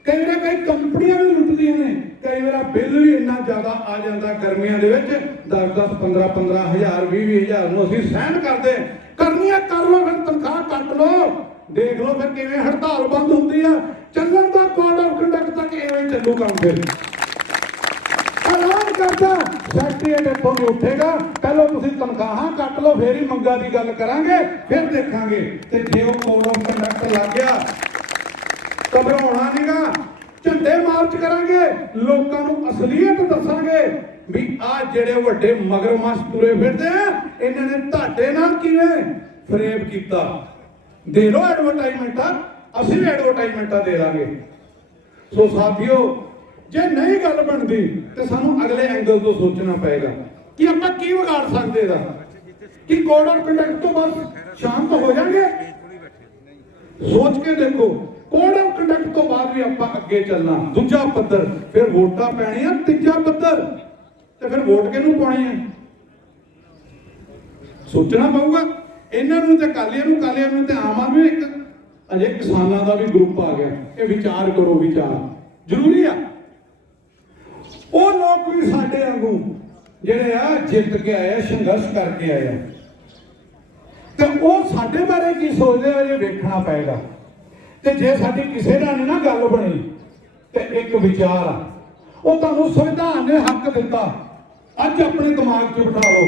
ਕਈ ਵਾਰ ਕਈ ਕੰਪਨੀਆਂ ਵੀ ਲੁੱਟਦੀਆਂ ਨੇ, ਕਈ ਵਾਰ ਬਿੱਲ ਵੀ ਇੰਨਾ ਜ਼ਿਆਦਾ ਆ ਜਾਂਦਾ ਗਰਮੀਆਂ ਦੇ ਵਿੱਚ 10-10 15-15 ਹਜ਼ਾਰ 20-20 ਹਜ਼ਾਰ ਨੂੰ ਅਸੀਂ ਸਹਿਣ ਕਰਦੇ। ਕਰਨੀਆਂ ਕਰ ਲਓ, ਫਿਰ ਤਨਖਾਹ ਕੱਟ ਲਓ, ਦੇਖ ਲਓ ਫਿਰ ਕਿਵੇਂ ਹੜਤਾਲ ਬੰਦ ਹੁੰਦੀ ਆ। ਚੱਲਣ ਦਾ ਕੋਡ ਆਫ ਕੰਡਕਟ ਤੱਕ ਐਵੇਂ ਚੱਲੂ ਕੰਮ। ਫਿਰ ਐਲਾਨ ਕਰਦਾ ਸੈਕਟਰੀਏਟ ਇੱਥੋਂ ਵੀ ਉੱਠੇਗਾ, ਪਹਿਲਾਂ ਤੁਸੀਂ ਤਨਖਾਹਾਂ ਕੱਟ ਲਓ, ਫੇਰ ਹੀ ਮੰਗਾਂ ਦੀ ਗੱਲ ਕਰਾਂਗੇ, ਫਿਰ ਦੇਖਾਂਗੇ। ਤੇ ਜੇ ਉਹ ਕੋਡ ਆਫ ਕੰਡਕਟ ਲੱਗ ਗਿਆ, ਘਬਰਾਉਣਾ ਨਹੀਂਗਾ, ਝੰਡੇ ਮਾਰਚ ਕਰਾਂਗੇ, ਲੋਕਾਂ ਨੂੰ ਅਸਲੀਅਤ ਦੱਸਾਂਗੇ ਵੀ ਆ ਜਿਹੜੇ ਵੱਡੇ ਮਗਰਮੱਛ ਤੁਰੇ ਫਿਰਦੇ ਆ, ਇਹਨਾਂ ਨੇ ਤੁਹਾਡੇ ਨਾਲ ਕਿਵੇਂ ਫਰੇਬ ਕੀਤਾ। ਦੇ ਲੋ ਐਡਵਰਟਾਈਜ਼ਮੈਂਟਾਂ, ਅਸੀਂ ਵੀ ਐਡਵਰਟਾਈਜ਼ਮੈਂਟਾਂ ਦੇ ਦਾਂਗੇ। ਸੋ ਸਾਥੀਓ ਜੇ ਨਹੀਂ ਗੱਲ ਬਣਦੀ ਤੇ ਸਾਨੂੰ ਅਗਲੇ ਐਂਗਲ ਤੋਂ ਸੋਚਣਾ ਪਏਗਾ ਕਿ ਆਪਾਂ ਕੀ ਵਿਗਾੜ ਸਕਦੇ ਇਹਦਾ। ਕਿ ਕੋਡ ਆਫ ਕੰਡਕਟ ਤੋਂ ਬਸ ਸ਼ਾਂਤ ਹੋ ਜਾਣਗੇ? ਸੋਚ ਕੇ ਦੇਖੋ, ਕੋਡ ਆਫ ਕੰਡਕਟ ਤੋਂ ਬਾਅਦ ਵੀ ਆਪਾਂ ਅੱਗੇ ਚੱਲਣਾ। ਦੂਜਾ ਪੱਧਰ, ਫਿਰ ਵੋਟਾਂ ਪੈਣੀਆਂ। ਤੀਜਾ ਪੱਧਰ, ਤੇ ਫਿਰ ਵੋਟ ਕਿਹਨੂੰ ਪਾਉਣੀ ਹੈ ਸੋਚਣਾ ਪਊਗਾ। ਇਹਨਾਂ ਨੂੰ ਤੇ ਕਾਲੀਆਂ ਨੂੰ ਤੇ ਆਮ ਆਦਮੀ, ਇੱਕ ਅਜੇ ਕਿਸਾਨਾਂ ਦਾ ਵੀ ਗਰੁੱਪ ਆ ਗਿਆ। ਇਹ ਵਿਚਾਰ ਕਰੋ, ਵਿਚਾਰ ਜ਼ਰੂਰੀ ਆ। ਉਹ ਲੋਕ ਵੀ ਸਾਡੇ ਵਾਂਗੂ ਜਿਹੜੇ ਆ ਜਿੱਤ ਕੇ ਆਏ, ਸੰਘਰਸ਼ ਕਰਕੇ ਆਏ ਆ, ਤੇ ਉਹ ਸਾਡੇ ਬਾਰੇ ਕੀ ਸੋਚਦੇ ਆ ਇਹ ਵੇਖਣਾ ਪਏਗਾ। ਤੇ ਜੇ ਸਾਡੀ ਕਿਸੇ ਨਾਲ ਨਹੀਂ ਨਾ ਗੱਲ ਬਣੀ ਤੇ ਇੱਕ ਵਿਚਾਰ ਆ, ਉਹ ਤੁਹਾਨੂੰ ਸੰਵਿਧਾਨ ਨੇ ਹੱਕ ਦਿੱਤਾ, ਅੱਜ ਆਪਣੇ ਦਿਮਾਗ 'ਚ ਬਿਠਾ ਲਓ।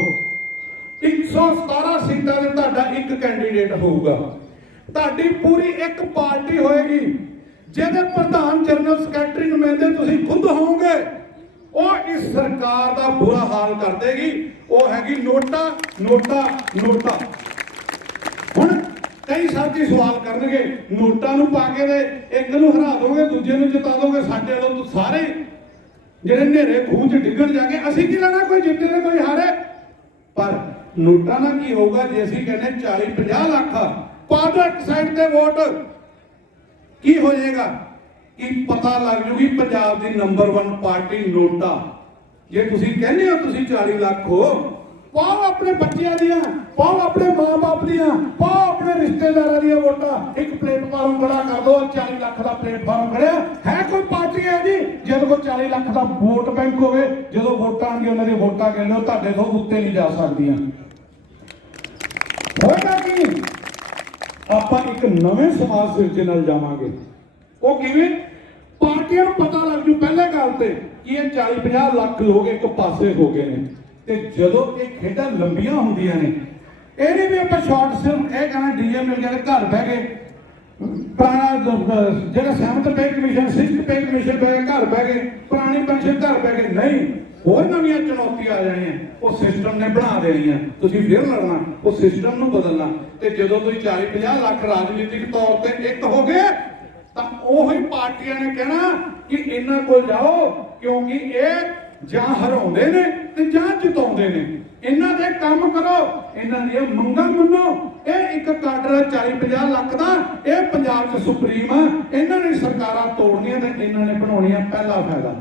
117 ਸੀਟਾਂ ਦੇ ਤੁਹਾਡਾ ਇੱਕ ਕੈਂਡੀਡੇਟ ਹੋਊਗਾ, ਤੁਹਾਡੀ ਪੂਰੀ ਇੱਕ ਪਾਰਟੀ ਹੋਏਗੀ ਜਿਹਦੇ ਪ੍ਰਧਾਨ ਜਨਰਲ ਸੈਕਟਰੀ ਨੁਮਾਇੰਦੇ ਤੁਸੀਂ ਖੁਦ ਹੋਵੋਗੇ। ਉਹ ਇਸ ਸਰਕਾਰ ਦਾ ਬੁਰਾ ਹਾਲ ਕਰ ਦੇਗੀ। ਉਹ ਹੈਗੀ ਨੋਟਾ ਨੋਟਾ ਨੋਟਾ। ਹੁਣ ਕਈ ਸਾਥੀ ਸਵਾਲ ਕਰਨਗੇ, ਨੋਟਾਂ ਨੂੰ ਪਾ ਕੇ ਦੇ ਇੱਕ ਨੂੰ ਹਰਾ ਦੋਗੇ, ਦੂਜੇ ਨੂੰ ਜਿਤਾ ਦੋਗੇ, ਸਾਡੇ ਵੱਲੋਂ ਸਾਰੇ ਜਿਹੜੇ ਨੇਰੇ ਖੂਹ 'ਚ ਡਿੱਗਣ ਜਾ ਕੇ ਅਸੀਂ ਕੀ ਲੈਣਾ, ਕੋਈ ਜਿੱਤੇ ਤੇ ਕੋਈ ਹਾਰੇ। ਪਰ ਨੋਟਾਂ ਨਾਲ ਕੀ ਹੋਊਗਾ ਜੇ ਅਸੀਂ ਕਹਿੰਦੇ 40-50 ਲੱਖ ਪਾ ਦੋ ਇੱਕ ਸਾਈਡ ਤੇ ਵੋਟ, ਕੀ ਹੋ ਜਾਏਗਾ ਕਿ ਪਤਾ ਲੱਗ ਜੂਗੀ ਪੰਜਾਬ ਦੀ ਨੰਬਰ 1 ਪਾਰਟੀ ਨੋਟਾ। ਜੇ ਤੁਸੀਂ ਕਹਿੰਦੇ ਹੋ ਤੁਸੀਂ 40 ਲੱਖ ਹੋ, ਪਾਓ ਆਪਣੇ ਬੱਚਿਆਂ ਦੀਆਂ, ਪਾਓ ਆਪਣੇ ਮਾਂ-ਬਾਪ ਦੀਆਂ, ਪਾਓ ਆਪਣੇ ਰਿਸ਼ਤੇਦਾਰਾਂ ਦੀਆਂ ਵੋਟਾਂ। ਇੱਕ ਪਲੇਟਫਾਰਮ ਖੜਾ ਕਰ ਦੋ, 40 ਲੱਖ ਦਾ ਪਲੇਟਫਾਰਮ ਖੜਿਆ ਹੈ। ਕੋਈ ਪਾਰਟੀ ਹੈ ਜੀ ਜਿਹਦੇ ਕੋਲ 40 ਲੱਖ ਦਾ ਵੋਟ ਬੈਂਕ ਹੋਵੇ, ਜਦੋਂ ਵੋਟਾਂ ਆਣਗੀਆਂ ਉਹਨਾਂ ਦੀਆਂ ਵੋਟਾਂ ਗਿਣ ਲਓ, ਤੁਹਾਡੇ ਤੋਂ ਉੱਤੇ ਨਹੀਂ ਜਾ ਸਕਦੀਆਂ। ਹੋਏਗਾ ਕਿ ਨਹੀਂ? ਆਪਾਂ ਇੱਕ ਨਵੇਂ ਸਮਾਜ ਸਿਰਜੇ ਨਾਲ ਜਾਵਾਂਗੇ। ਉਹ ਕਿਵੇਂ? ਪਾਰਟੀਆਂ ਨੂੰ ਪਤਾ ਲੱਗ ਜੂ ਪਹਿਲੇ ਗੱਲ ਤੇ ਕਿ ਇਹ 40-50 ਲੱਖ ਲੋਕ ਇੱਕ ਪਾਸੇ ਹੋ ਗਏ ਨੇ। ਤੇ ਜਦੋਂ ਇਹ ਖੇਡਾਂ ਲੰਬੀਆਂ ਹੁੰਦੀਆਂ ਨੇ, ਇਹ ਨਹੀਂ ਵੀ ਆਪਾਂ ਸ਼ਾਰਟ ਸਿਰਫ ਇਹ ਕਹਿਣਾ ਡੀਏ ਮਿਲ ਗਿਆ ਘਰ ਬਹਿ ਗਏ, ਪੁਰਾਣਾ ਜਿਹੜਾ 7th pay commission 6th pay commission ਪੈ ਘਰ ਬਹਿ ਗਏ, ਪੁਰਾਣੀ ਪੈਨਸ਼ਨ ਘਰ ਬਹਿ ਗਏ। ਨਹੀਂ, ਹੋਰ ਨਵੀਆਂ ਚੁਣੌਤੀਆਂ ਆ ਜਾਣੀਆਂ, ਉਹ ਸਿਸਟਮ ਨੇ ਬਣਾ ਦੇਣੀਆਂ। ਤੁਸੀਂ ਫਿਰ ਲੜਨਾ, ਉਹ ਸਿਸਟਮ ਨੂੰ ਬਦਲਣਾ। ਤੇ ਜਦੋਂ ਤੁਸੀਂ 40-50 ਲੱਖ ਰਾਜਨੀਤਿਕ ਤੌਰ ਤੇ ਇੱਕ ਹੋ ਗਏ ਤਾਂ ਉਹੀ ਪਾਰਟੀਆਂ ਨੇ ਕਹਿਣਾ ਕਿ ਇਹਨਾਂ ਕੋਲ ਜਾਓ, ਕਿਉਂਕਿ ਇਹ ਜਾਂ ਹਰਾਉਂਦੇ ਨੇ ਤੇ ਜਾਂ ਜਿਤਾਉਂਦੇ ਨੇ। ਇਹਨਾਂ ਦੇ ਕੰਮ ਕਰੋ, ਇਹਨਾਂ ਦੀਆਂ ਮੰਗਾਂ ਮੰਨੋ। ਇਹ ਇੱਕ ਕਾਡਰ 40-50 ਲੱਖ ਦਾ, ਇਹ ਪੰਜਾਬ 'ਚ ਸੁਪਰੀਮ ਆ। ਇਹਨਾਂ ਨੇ ਸਰਕਾਰਾਂ ਤੋੜਨੀਆਂ ਤੇ ਇਹਨਾਂ ਨੇ ਬਣਾਉਣੀਆਂ ਪਹਿਲਾ ਫਾਇਦਾ।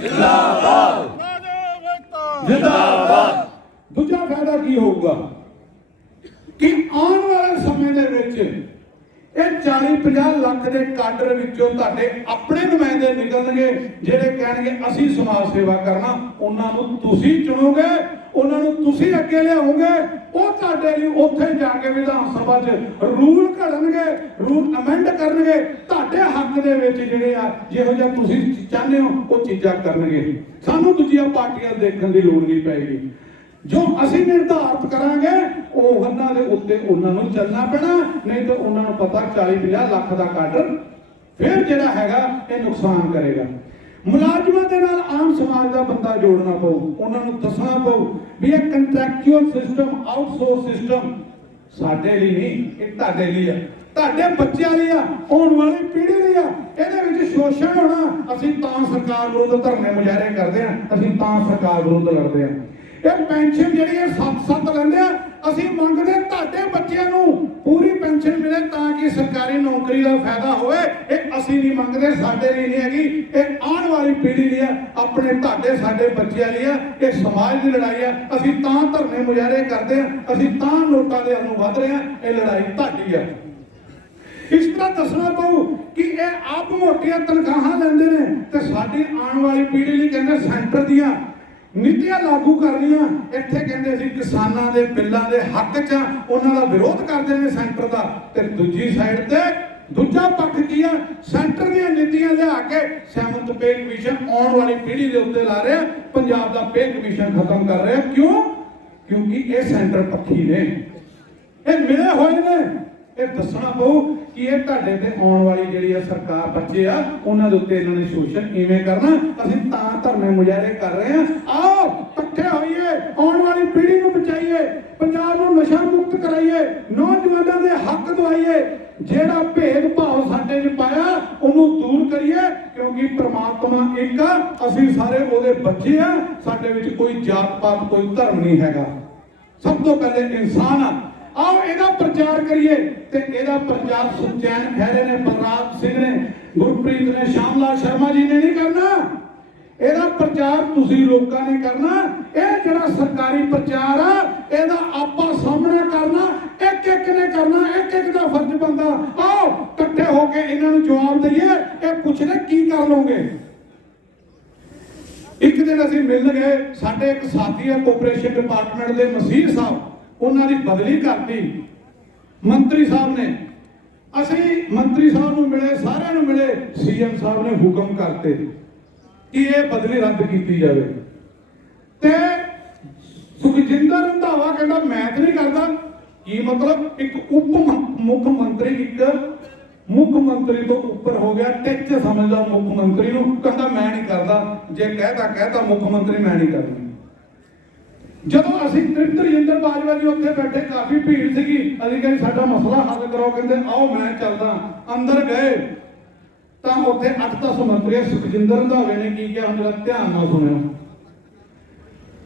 जिंदाबाद ਜਿੰਦਾਬਾਦ। ਦੂਜਾ ਫਾਇਦਾ ਕੀ ਹੋਊਗਾ ਕਿ ਆਉਣ ਵਾਲੇ ਸਮੇਂ ਦੇ ਵਿੱਚ ਇਹ 40-50 ਲੱਖ ਦੇ ਕਾਡਰ ਵਿੱਚੋਂ ਤੁਹਾਡੇ ਆਪਣੇ ਨੁਮਾਇੰਦੇ ਨਿਕਲਣਗੇ ਜਿਹੜੇ ਕਹਿਣਗੇ ਅਸੀਂ ਸਮਾਜ ਸੇਵਾ ਕਰਨਾ। ਉਹਨਾਂ ਨੂੰ ਤੁਸੀਂ ਚੁਣੋਗੇ, ਉਹਨਾਂ ਨੂੰ ਤੁਸੀਂ ਅੱਗੇ ਲਿਆਓਗੇ। ਉਹ ਤੁਹਾਡੇ ਲਈ ਉੱਥੇ ਜਾ ਕੇ ਵਿਧਾਨ ਸਭਾ 'ਚ ਰੂਲ ਘੜਨਗੇ, ਰੂਲ ਅਮੈਂਡ ਕਰਨਗੇ। ਤੁਹਾਡੇ ਹੱਕ ਦੇ ਵਿੱਚ ਜਿਹੜੇ ਆ ਜਿਹੋ ਜਿਹਾ ਤੁਸੀਂ ਚਾਹੁੰਦੇ ਹੋ ਉਹ ਚੀਜ਼ਾਂ ਕਰਨਗੇ। ਸਾਨੂੰ ਦੂਜੀਆਂ ਪਾਰਟੀਆਂ ਦੇਖਣ ਦੀ ਲੋੜ ਨਹੀਂ ਪਏਗੀ। ਜੋ ਅਸੀਂ ਨਿਰਧਾਰਿਤ ਕਰਾਂਗੇ ਉਹ ਉਹਨਾਂ ਦੇ ਉੱਤੇ ਉਹਨਾਂ ਨੂੰ ਚੱਲਣਾ ਪੈਣਾ। ਨਹੀਂ ਤਾਂ ਉਹਨਾਂ ਨੂੰ ਪਤਾ 40-50 ਲੱਖ ਦਾ ਕਾਡਰ ਫਿਰ ਜਿਹੜਾ ਹੈਗਾ ਇਹ ਨੁਕਸਾਨ ਕਰੇਗਾ। ਮੁਲਾਜ਼ਮਾਂ ਦੇ ਨਾਲ ਆਮ ਸਮਾਜ ਦਾ ਬੰਦਾ ਜੋੜਨਾ ਪਊ, ਉਹਨਾਂ ਨੂੰ ਦੱਸਣਾ ਪਊ ਵੀ ਇਹ ਕੰਟਰੈਕਚੁਅਲ ਸਿਸਟਮ, ਆਊਟਸੋਰਸ ਸਿਸਟਮ ਸਾਡੇ ਲਈ ਨਹੀਂ, ਇਹ ਤੁਹਾਡੇ ਲਈ ਆ, ਤੁਹਾਡੇ ਬੱਚਿਆਂ ਲਈ ਆ, ਆਉਣ ਵਾਲੀ ਪੀੜ੍ਹੀ ਲਈ ਆ। ਇਹਦੇ ਵਿੱਚ ਸ਼ੋਸ਼ਣ ਹੋਣਾ। ਅਸੀਂ ਤਾਂ ਸਰਕਾਰ ਵਿਰੁੱਧ ਧਰਨੇ ਮੁਜ਼ਾਹਰੇ ਕਰਦੇ ਹਾਂ, ਅਸੀਂ ਤਾਂ ਸਰਕਾਰ ਵਿਰੁੱਧ ਲੜਦੇ ਹਾਂ। ਇਹ ਪੈਨਸ਼ਨ ਜਿਹੜੀ ਹੈ 7-7 ਲੈਂਦੇ ਆ, ਅਸੀਂ ਮੰਗਦੇ ਤੁਹਾਡੇ ਬੱਚਿਆਂ ਨੂੰ ਪੂਰੀ ਪੈਨਸ਼ਨ ਮਿਲੇ ਤਾਂ ਕਿ ਸਰਕਾਰੀ ਨੌਕਰੀ ਦਾ ਫਾਇਦਾ ਹੋਵੇ। ਇਹ ਅਸੀਂ ਨਹੀਂ ਮੰਗਦੇ, ਸਾਡੇ ਲਈ ਨਹੀਂ ਹੈਗੀ, ਇਹ ਆਉਣ ਵਾਲੀ ਪੀੜ੍ਹੀ ਲਈ ਆ, ਆਪਣੇ ਤੁਹਾਡੇ ਸਾਡੇ ਬੱਚਿਆਂ ਲਈ ਆ। ਇਹ ਸਮਾਜ ਦੀ ਲੜਾਈ ਆ। ਅਸੀਂ ਤਾਂ ਧਰਨੇ ਮੁਜ਼ਾਹਰੇ ਕਰਦੇ ਆ, ਅਸੀਂ ਤਾਂ ਨੋਟਾਂ ਦੇ ਵੱਲ ਵੱਧ ਰਹੇ ਆ। ਇਹ ਲੜਾਈ ਤੁਹਾਡੀ ਆ। ਇਸ ਤਰ੍ਹਾਂ ਦੱਸਣਾ ਪਊ ਕਿ ਇਹ ਆਪ ਮੋਟੀਆਂ ਤਨਖਾਹਾਂ ਲੈਂਦੇ ਨੇ ਤੇ ਸਾਡੀ ਆਉਣ ਵਾਲੀ ਪੀੜ੍ਹੀ ਲਈ ਕਹਿੰਦੇ ਸੈਂਟਰ ਦੀਆਂ ਨੀਤੀਆਂ ਲਾਗੂ ਕਰਨੀਆਂ। ਇੱਥੇ ਕਹਿੰਦੇ ਸੀ ਕਿਸਾਨਾਂ ਦੇ ਬਿੱਲਾਂ ਦੇ ਹੱਕ 'ਚ ਉਹਨਾਂ ਦਾ ਵਿਰੋਧ ਕਰਦੇ ਨੇ ਸੈਂਟਰ ਦਾ, ਤੇ ਦੂਜੀ ਸਾਈਡ ਤੇ ਦੂਜਾ ਪੱਖ ਕੀ ਆ, ਸੈਂਟਰ ਦੀਆਂ ਨੀਤੀਆਂ ਲਿਆ ਕੇ 7th ਪੇ ਕਮਿਸ਼ਨ ਆਉਣ ਵਾਲੀ ਪੀੜ੍ਹੀ ਦੇ ਉੱਤੇ ਲਾ ਰਿਹਾ। ਪੰਜਾਬ ਦਾ ਪੇ ਕਮਿਸ਼ਨ ਖਤਮ ਕਰ ਰਿਹਾ। ਕਿਉਂ? ਕਿਉਂਕਿ ਇਹ ਸੈਂਟਰ ਪੱਖੀ ਨੇ, ਇਹ ਮਿਲੇ ਹੋਏ ਨੇ। ਇਹ ਦੱਸਣਾ ਪਊ ਕਿ ਇਹ ਤੁਹਾਡੇ ਤੇ ਆਉਣ ਵਾਲੀ ਜਿਹੜੀ ਆ ਸਰਕਾਰ ਬੱਚੇ ਆ ਉਹਨਾਂ ਦੇ ਉੱਤੇ ਇਹਨਾਂ ਨੇ ਸ਼ੋਸ਼ਣ ਕਿਵੇਂ ਕਰਨਾ। ਅਸੀਂ ਤਾਂ ਧਰਨੇ ਮੁਜ਼ਾਹਰੇ ਕਰ ਰਹੇ ਹਾਂ। ਆਓ ਇਕੱਠੇ ਹੋਈਏ, ਆਉਣ ਵਾਲੀ ਪੀੜ੍ਹੀ ਨੂੰ ਬਚਾਈਏ, ਪੰਜਾਬ ਨੂੰ ਨਸ਼ਾ ਮੁਕਤ ਕਰਾਈਏ, ਨੌਜਵਾਨਾਂ ਦੇ ਹੱਕ ਦਵਾਈਏ। ਜਿਹੜਾ ਭੇਦਭਾਵ ਸਾਡੇ 'ਚ ਪਾਇਆ ਉਹਨੂੰ ਦੂਰ ਕਰੀਏ, ਕਿਉਂਕਿ ਪ੍ਰਮਾਤਮਾ ਇੱਕ ਆ, ਅਸੀਂ ਸਾਰੇ ਉਹਦੇ ਬੱਚੇ ਆ। ਸਾਡੇ ਵਿੱਚ ਕੋਈ ਜਾਤ ਪਾਤ ਕੋਈ ਧਰਮ ਨਹੀਂ ਹੈਗਾ। ਸਭ ਤੋਂ ਪਹਿਲੇ ਇਨਸਾਨ ਆ। ਆਓ ਇਹਦਾ ਪ੍ਰਚਾਰ ਕਰੀਏ। ਤੇ ਇਹਦਾ ਪ੍ਰਚਾਰ ਸੁਖਚੈਨ ਖਹਿਰੇ ਨੇ, ਬਲਰਾਜ ਸਿੰਘ ਨੇ, ਗੁਰਪ੍ਰੀਤ ਨੇ, ਸ਼ਾਮਲਾਲ ਸ਼ਰਮਾ ਜੀ ਨੇ ਨਹੀਂ ਕਰਨਾ। ਇਹਦਾ ਪ੍ਰਚਾਰ ਤੁਸੀਂ ਲੋਕਾਂ ਨੇ ਕਰਨਾ। ਇਹ ਜਿਹੜਾ ਸਰਕਾਰੀ ਪ੍ਰਚਾਰ ਆ ਇਹਦਾ ਆਪਾਂ ਸਾਹਮਣੇ ਕਰਨਾ, ਇੱਕ ਇੱਕ ਨੇ ਕਰਨਾ, ਇੱਕ ਇੱਕ ਦਾ ਫਰਜ਼ ਬਣਦਾ। ਆਓ ਇਕੱਠੇ ਹੋ ਕੇ ਇਹਨਾਂ ਨੂੰ ਜਵਾਬ ਦਈਏ। ਇਹ ਪੁੱਛਦੇ ਕੀ ਕਰ ਲਓਗੇ। ਇੱਕ ਦਿਨ ਅਸੀਂ ਮਿਲਣ ਗਏ, ਸਾਡੇ ਇੱਕ ਸਾਥੀ ਆ ਕੋਆਪਰੇਸ਼ਨ ਡਿਪਾਰਟਮੈਂਟ ਦੇ ਮਸੀਹ ਸਾਹਿਬ, ਉਹਨਾਂ ਦੀ ਬਦਲੀ ਕਰਤੀ ਮੰਤਰੀ ਸਾਹਿਬ ਨੇ। ਅਸੀਂ ਮੰਤਰੀ ਸਾਹਿਬ ਨੂੰ ਮਿਲੇ, ਸਾਰਿਆਂ ਨੂੰ ਮਿਲੇ। ਸੀਐਮ ਸਾਹਿਬ ਨੇ ਹੁਕਮ ਕਰਤੇ ਕਿ ਇਹ ਬਦਲੀ ਰੱਦ ਕੀਤੀ ਜਾਵੇ। ਤੇ ਸੁਖਜਿੰਦਰ ਰੰਧਾਵਾ ਕਹਿੰਦਾ ਮੈਂ ਤਾਂ ਨਹੀਂ ਕਰਦਾ। ਕੀ ਮਤਲਬ? ਇੱਕ ਮੁੱਖ ਮੰਤਰੀ ਇੱਕ ਮੁੱਖ ਮੰਤਰੀ ਤੋਂ ਉੱਪਰ ਹੋ ਗਿਆ, ਟਿੱਚ ਸਮਝਦਾ ਮੁੱਖ ਮੰਤਰੀ ਨੂੰ, ਕਹਿੰਦਾ ਮੈਂ ਨਹੀਂ ਕਰਦਾ। ਜੇ ਕਹਿਤਾ ਮੁੱਖ ਮੰਤਰੀ ਮੈਂ ਨਹੀਂ ਕਰਦਾ। ਜਦੋਂ ਅਸੀਂ ਤ੍ਰਿਪਤ ਰਜਿੰਦਰ ਬਾਜਵਾ ਜੀ ਉੱਥੇ ਬੈਠੇ, ਕਾਫੀ ਭੀੜ ਸੀਗੀ। ਅਸੀਂ ਕਹਿੰਦੇ ਸਾਡਾ ਮਸਲਾ ਹੱਲ ਕਰੋ। ਕਹਿੰਦੇ ਆਓ ਮੈਂ ਚੱਲਦਾ। ਅੰਦਰ ਗਏ ਤਾਂ ਉੱਥੇ 8-10 ਮੰਤਰੀ। ਸੁਖਜਿੰਦਰ ਰੰਧਾਵੇ ਨੇ ਕੀ ਕਿਹਾ, ਹੁਣ ਜਰਾ ਧਿਆਨ ਨਾਲ ਸੁਣਿਓ।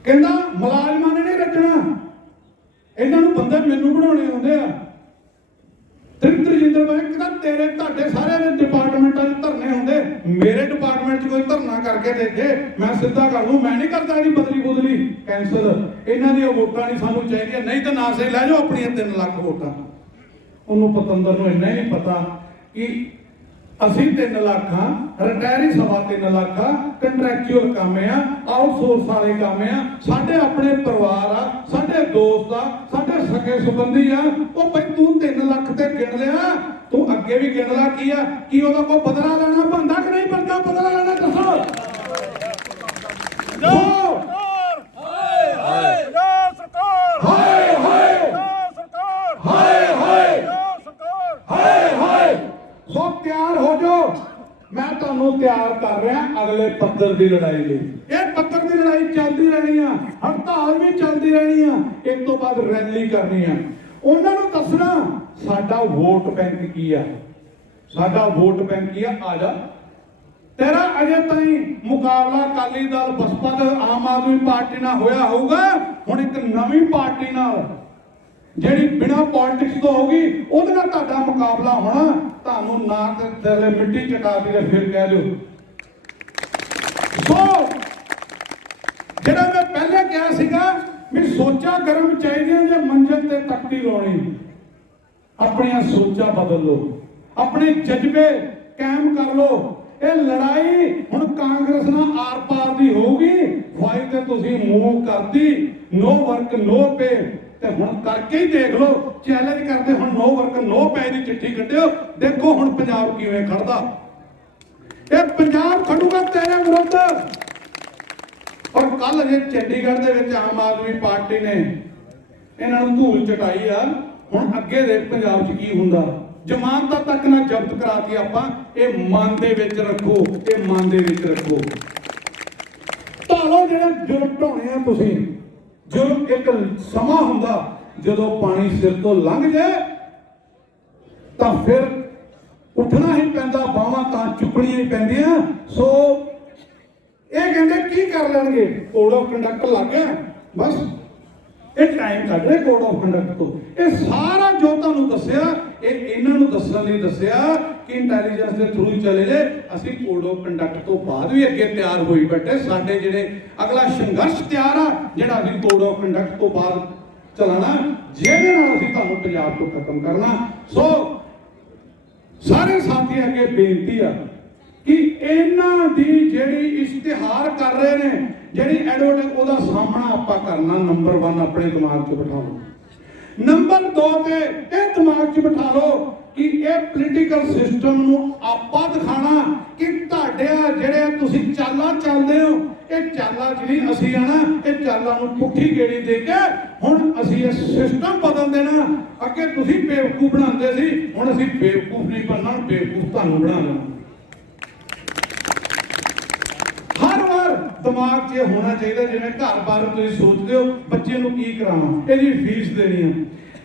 ਕਹਿੰਦਾ ਮੁਲਾਜ਼ਮਾਂ ਨੇ ਨਹੀਂ ਰੱਖਣਾ, ਇਹਨਾਂ ਨੂੰ ਬੰਦੇ ਮੈਨੂੰ ਬਣਾਉਣੇ ਹੁੰਦੇ ਆ। ਤ੍ਰਿਪਤ ਰਜਿੰਦਰ ਬਾਜਵਾ ਕਹਿੰਦਾ ਤੇਰੇ ਤੁਹਾਡੇ ਸਾਰਿਆਂ ਦੇ ਡਿਪਾਰਟਮੈਂਟਾਂ 'ਚ ਧਰਨੇ ਹੁੰਦੇ, ਮੇਰੇ ਡਿਪਾਰਟਮੈਂਟ 'ਚ ਕੋਈ ਧਰਨਾ ਕਰਕੇ ਦੇਖੇ, ਮੈਂ ਸਿੱਧਾ ਕਰ ਲੂੰ। ਮੈਂ ਨਹੀਂ ਕਰਦਾ ਇਹਦੀ ਬਦਲੀ ਕੈਂਸਲ। ਇਹਨਾਂ ਦੀਆਂ ਵੋਟਾਂ ਨਹੀਂ ਸਾਨੂੰ ਚਾਹੀਦੀਆਂ, ਨਹੀਂ ਤਾਂ ਨਾ ਸਹੀ ਲੈ ਜਾਓ ਆਪਣੀਆਂ 3 ਲੱਖ ਵੋਟਾਂ। ਉਹਨੂੰ ਪਤੰਦਰ ਨੂੰ ਇੰਨਾ ਹੀ ਨਹੀਂ ਪਤਾ ਕਿ ਅਸੀਂ 3 ਲੱਖ ਆ, ਰਿਟਾਇਰੀ 3.25 ਲੱਖ ਆ, ਕੰਟਰੈਕਚੁਅਲ ਕੰਮ ਆ, ਆਊਟਸੋਰਸ ਵਾਲੇ ਕੰਮ ਆ, ਸਾਡੇ ਆਪਣੇ ਪਰਿਵਾਰ ਆ, ਸਾਡੇ ਦੋਸਤ ਆ, ਸਾਡੇ ਸਕੇ ਸੰਬੰਧੀ ਆ। ਉਹ ਬਈ ਤੂੰ 3 ਲੱਖ ਤੇ ਗਿਣ ਲਿਆ, ਤੂੰ ਅੱਗੇ ਵੀ ਗਿਣ ਲਾ। ਕੀ ਆ ਕੀ ਉਹਦਾ ਕੋਈ ਬਦਲਾ ਲੈਣਾ ਬਣਦਾ ਕਿ ਨਹੀਂ ਬਣਦਾ? ਬਦਲਾ ਲੈਣਾ ਦੱਸੋ। ਸੋ ਤਿਆਰ ਹੋ ਜਾਓ। ਮੈਂ ਤੁਹਾਨੂੰ ਤਿਆਰ ਕਰ ਰਿਹਾ ਅਗਲੇ ਪੱਧਰ ਦੀ ਲੜਾਈ ਲਈ। ਇਹ ਪੱਧਰ ਦੀ ਲੜਾਈ ਚੱਲਦੀ ਰਹਿਣੀ ਆ, ਹੜਤਾਲ ਵੀ ਚੱਲਦੀ ਰਹਿਣੀ ਆ। ਇਸ ਤੋਂ ਬਾਅਦ ਰੈਲੀ ਕਰਨੀ ਆ। ਉਹਨਾਂ ਨੂੰ ਦੱਸਣਾ ਸਾਡਾ ਵੋਟ ਬੈਂਕ ਕੀ ਆ, ਸਾਡਾ ਵੋਟ ਬੈਂਕ ਕੀ ਆ। ਆ ਜਾ, ਤੇਰਾ ਅਜੇ ਤਾਈਂ ਮੁਕਾਬਲਾ ਅਕਾਲੀ ਦਲ, ਬਸਪਾ ਤੇ ਆਮ ਆਦਮੀ ਪਾਰਟੀ ਨਾਲ ਹੋਇਆ ਹੋਊਗਾ। ਹੁਣ ਇੱਕ ਨਵੀਂ ਪਾਰਟੀ ਨਾਲ ਜਿਹੜੀ ਬਿਨਾਂ ਪੋਲਿਟਿਕਸ ਤੋਂ ਹੋਊਗੀ, ਉਹਦੇ ਨਾਲ ਤੁਹਾਡਾ ਮੁਕਾਬਲਾ ਹੋਣਾ। ਤੁਹਾਨੂੰ ਨਾ ਤੇ ਮਿੱਟੀ ਚਟਾਤੀ ਤੇ ਫਿਰ ਕਹਿ ਦਿਓ। ਸੋ ਜਿਹੜਾ ਮੈਂ ਪਹਿਲੇ ਕਿਹਾ ਸੀਗਾ ਵੀ ਸੋਚਾਂ ਗਰਮ ਚਾਹੀਦੀਆਂ ਜੇ ਮੰਜ਼ਿਲ ਤੇ ਤਖਤੀ ਲਾਉਣੀ। ਆਪਣੀਆਂ ਸੋਚਾਂ ਬਦਲ ਲਓ, ਆਪਣੇ ਜਜ਼ਬੇ ਕਾਇਮ ਕਰ ਲਓ। ਇਹ ਲੜਾਈ ਹੁਣ ਕਾਂਗਰਸ ਨਾਲ ਆਰ ਪਾਰ ਦੀ ਹੋਊਗੀ। ਫਾਈਲ ਤੇ ਤੁਸੀਂ ਮੂਵ ਕਰਦੀ, ਨੋ ਵਰਕ ਨੋ ਪੇ, ਤੇ ਹੁਣ ਕਰਕੇ ਹੀ ਦੇਖ ਲਓ। ਚੈਲੰਜ ਕਰਦੇ ਹੁਣ ਨੋ ਵਰਕ ਨੋ ਪੇ ਦੀ ਚਿੱਠੀ ਕੱਢਿਓ। ਦੇਖੋ ਹੁਣ ਪੰਜਾਬ ਕਿਵੇਂ ਖੜਦਾ। ਇਹ ਪੰਜਾਬ ਖੜੂਗਾ ਤੇਰੇ ਵਿਰੁੱਧ। ਔਰ ਕੱਲ ਜੇ ਚੰਡੀਗੜ੍ਹ ਦੇ ਵਿੱਚ ਆਮ ਆਦਮੀ ਪਾਰਟੀ ਨੇ ਇਹਨਾਂ ਨੂੰ ਧੂਲ ਚਟਾਈ ਆ। ਹੁਣ ਅੱਗੇ ਦੇ ਪੰਜਾਬ 'ਚ ਕੀ ਹੁੰਦਾ। ਜ਼ਮਾਨਤਾਂ ਤੱਕ ਨਾ ਜ਼ਬਤ ਕਰਾਤੀ ਆਪਾਂ। ਇਹ ਮਨ ਦੇ ਵਿੱਚ ਰੱਖੋ, ਇਹ ਮਨ ਦੇ ਵਿੱਚ ਰੱਖੋ। ਢਾਲੋ ਜਿਹੜੇ ਜੁਰਮ ਢਾਉਣੇ ਆ ਤੁਸੀਂ। ਜੁਰਮ ਇੱਕ ਸਮਾਂ ਹੁੰਦਾ ਜਦੋਂ ਪਾਣੀ ਸਿਰ ਤੋਂ ਲੰਘ ਜਾਏ ਤਾਂ ਫਿਰ ਉੱਠਣਾ ਹੀ ਪੈਂਦਾ, ਬਾਹਾਂ ਤਾਂ ਚੁੱਕਣੀਆਂ ਹੀ ਪੈਂਦੀਆਂ। ਸੋ ਇਹ ਕਹਿੰਦੇ ਕੀ ਕਰ ਲੈਣਗੇ, ਕੋੜਾ ਕੰਡਕਟ ਲੱਗ ਗਿਆ ਬਸ। ਇਹ ਟਾਈਮ ਕੱਢ ਰਹੇ ਕੋਡ ਆਫ ਕੰਡਕਟ ਤੋਂ। ਇਹ ਸਾਰਾ ਜੋ ਤੁਹਾਨੂੰ ਦੱਸਿਆ ਇਹ ਇਹਨਾਂ ਨੂੰ ਦੱਸਣ ਲਈ ਦੱਸਿਆ ਕਿ ਇੰਟੈਲੀਜੈਂਸ ਦੇ ਥਰੂ ਹੀ ਚਲੇ ਜੇ। ਅਸੀਂ ਕੋਡ ਆਫ ਕੰਡਕਟ ਤੋਂ ਬਾਅਦ ਵੀ ਅੱਗੇ ਤਿਆਰ ਹੋਈ ਬੈਠੇ। ਸਾਡੇ ਜਿਹੜੇ ਅਗਲਾ ਸੰਘਰਸ਼ ਤਿਆਰ ਆ ਜਿਹੜਾ ਅਸੀਂ ਕੋਡ ਆਫ ਕੰਡਕਟ ਤੋਂ ਬਾਅਦ ਚਲਾਣਾ, ਜਿਹਦੇ ਨਾਲ ਅਸੀਂ ਤੁਹਾਨੂੰ ਪੰਜਾਬ ਤੋਂ ਖਤਮ ਕਰਨਾ। ਸੋ ਸਾਰੇ ਸਾਥੀ ਅੱਗੇ ਬੇਨਤੀ ਆ ਕਿ ਇਹਨਾਂ ਦੀ ਜਿਹੜੀ ਇਸ਼ਤਿਹਾਰ ਕਰ ਰਹੇ ਨੇ, ਜਿਹੜੀ ਐਡਵਰਟਾਈਜ਼, ਉਹਦਾ ਸਾਹਮਣਾ ਆਪਾਂ ਕਰਨਾ। ਨੰਬਰ 1 ਆਪਣੇ ਦਿਮਾਗ 'ਚ ਬਿਠਾ ਲਓ। ਨੰਬਰ 2 ਤੇ ਇਹ ਦਿਮਾਗ 'ਚ ਬਿਠਾ ਲਓ ਕਿ ਇਹ ਪੋਲੀਟੀਕਲ ਸਿਸਟਮ ਨੂੰ ਆਪਾਂ ਦਿਖਾਣਾ ਕਿ ਤੁਹਾਡੇ ਜਿਹੜੇ ਤੁਸੀਂ ਚਾਲਾਂ ਚੱਲਦੇ ਹੋ, ਇਹ ਚਾਲਾਂ ਜਿਹੜੀ ਅਸੀਂ ਆਣਾ, ਇਹ ਚਾਲਾਂ ਨੂੰ ਪੁੱਠੀ ਗੇੜੀ ਦੇ ਕੇ ਹੁਣ ਅਸੀਂ ਇਹ ਸਿਸਟਮ ਬਦਲ ਦੇਣਾ। ਅੱਗੇ ਤੁਸੀਂ ਬੇਵਕੂਫ ਬਣਾਉਂਦੇ ਸੀ, ਹੁਣ ਅਸੀਂ ਬੇਵਕੂਫ ਨਹੀਂ ਬਣਨਾ, ਬੇਵਕੂਫ ਤੁਹਾਨੂੰ ਬਣਾ ਦੇਣਾ। ਹਰ ਵਾਰ ਦਿਮਾਗ 'ਚ ਹੋਣਾ ਚਾਹੀਦਾ, ਜਿਵੇਂ ਘਰ ਬਾਰ ਤੁਸੀਂ ਸੋਚਦੇ ਹੋ ਬੱਚੇ ਨੂੰ ਕੀ ਕਰਾਵਾਂ, ਇਹਦੀ ਫੀਸ ਦੇਣੀ ਆ,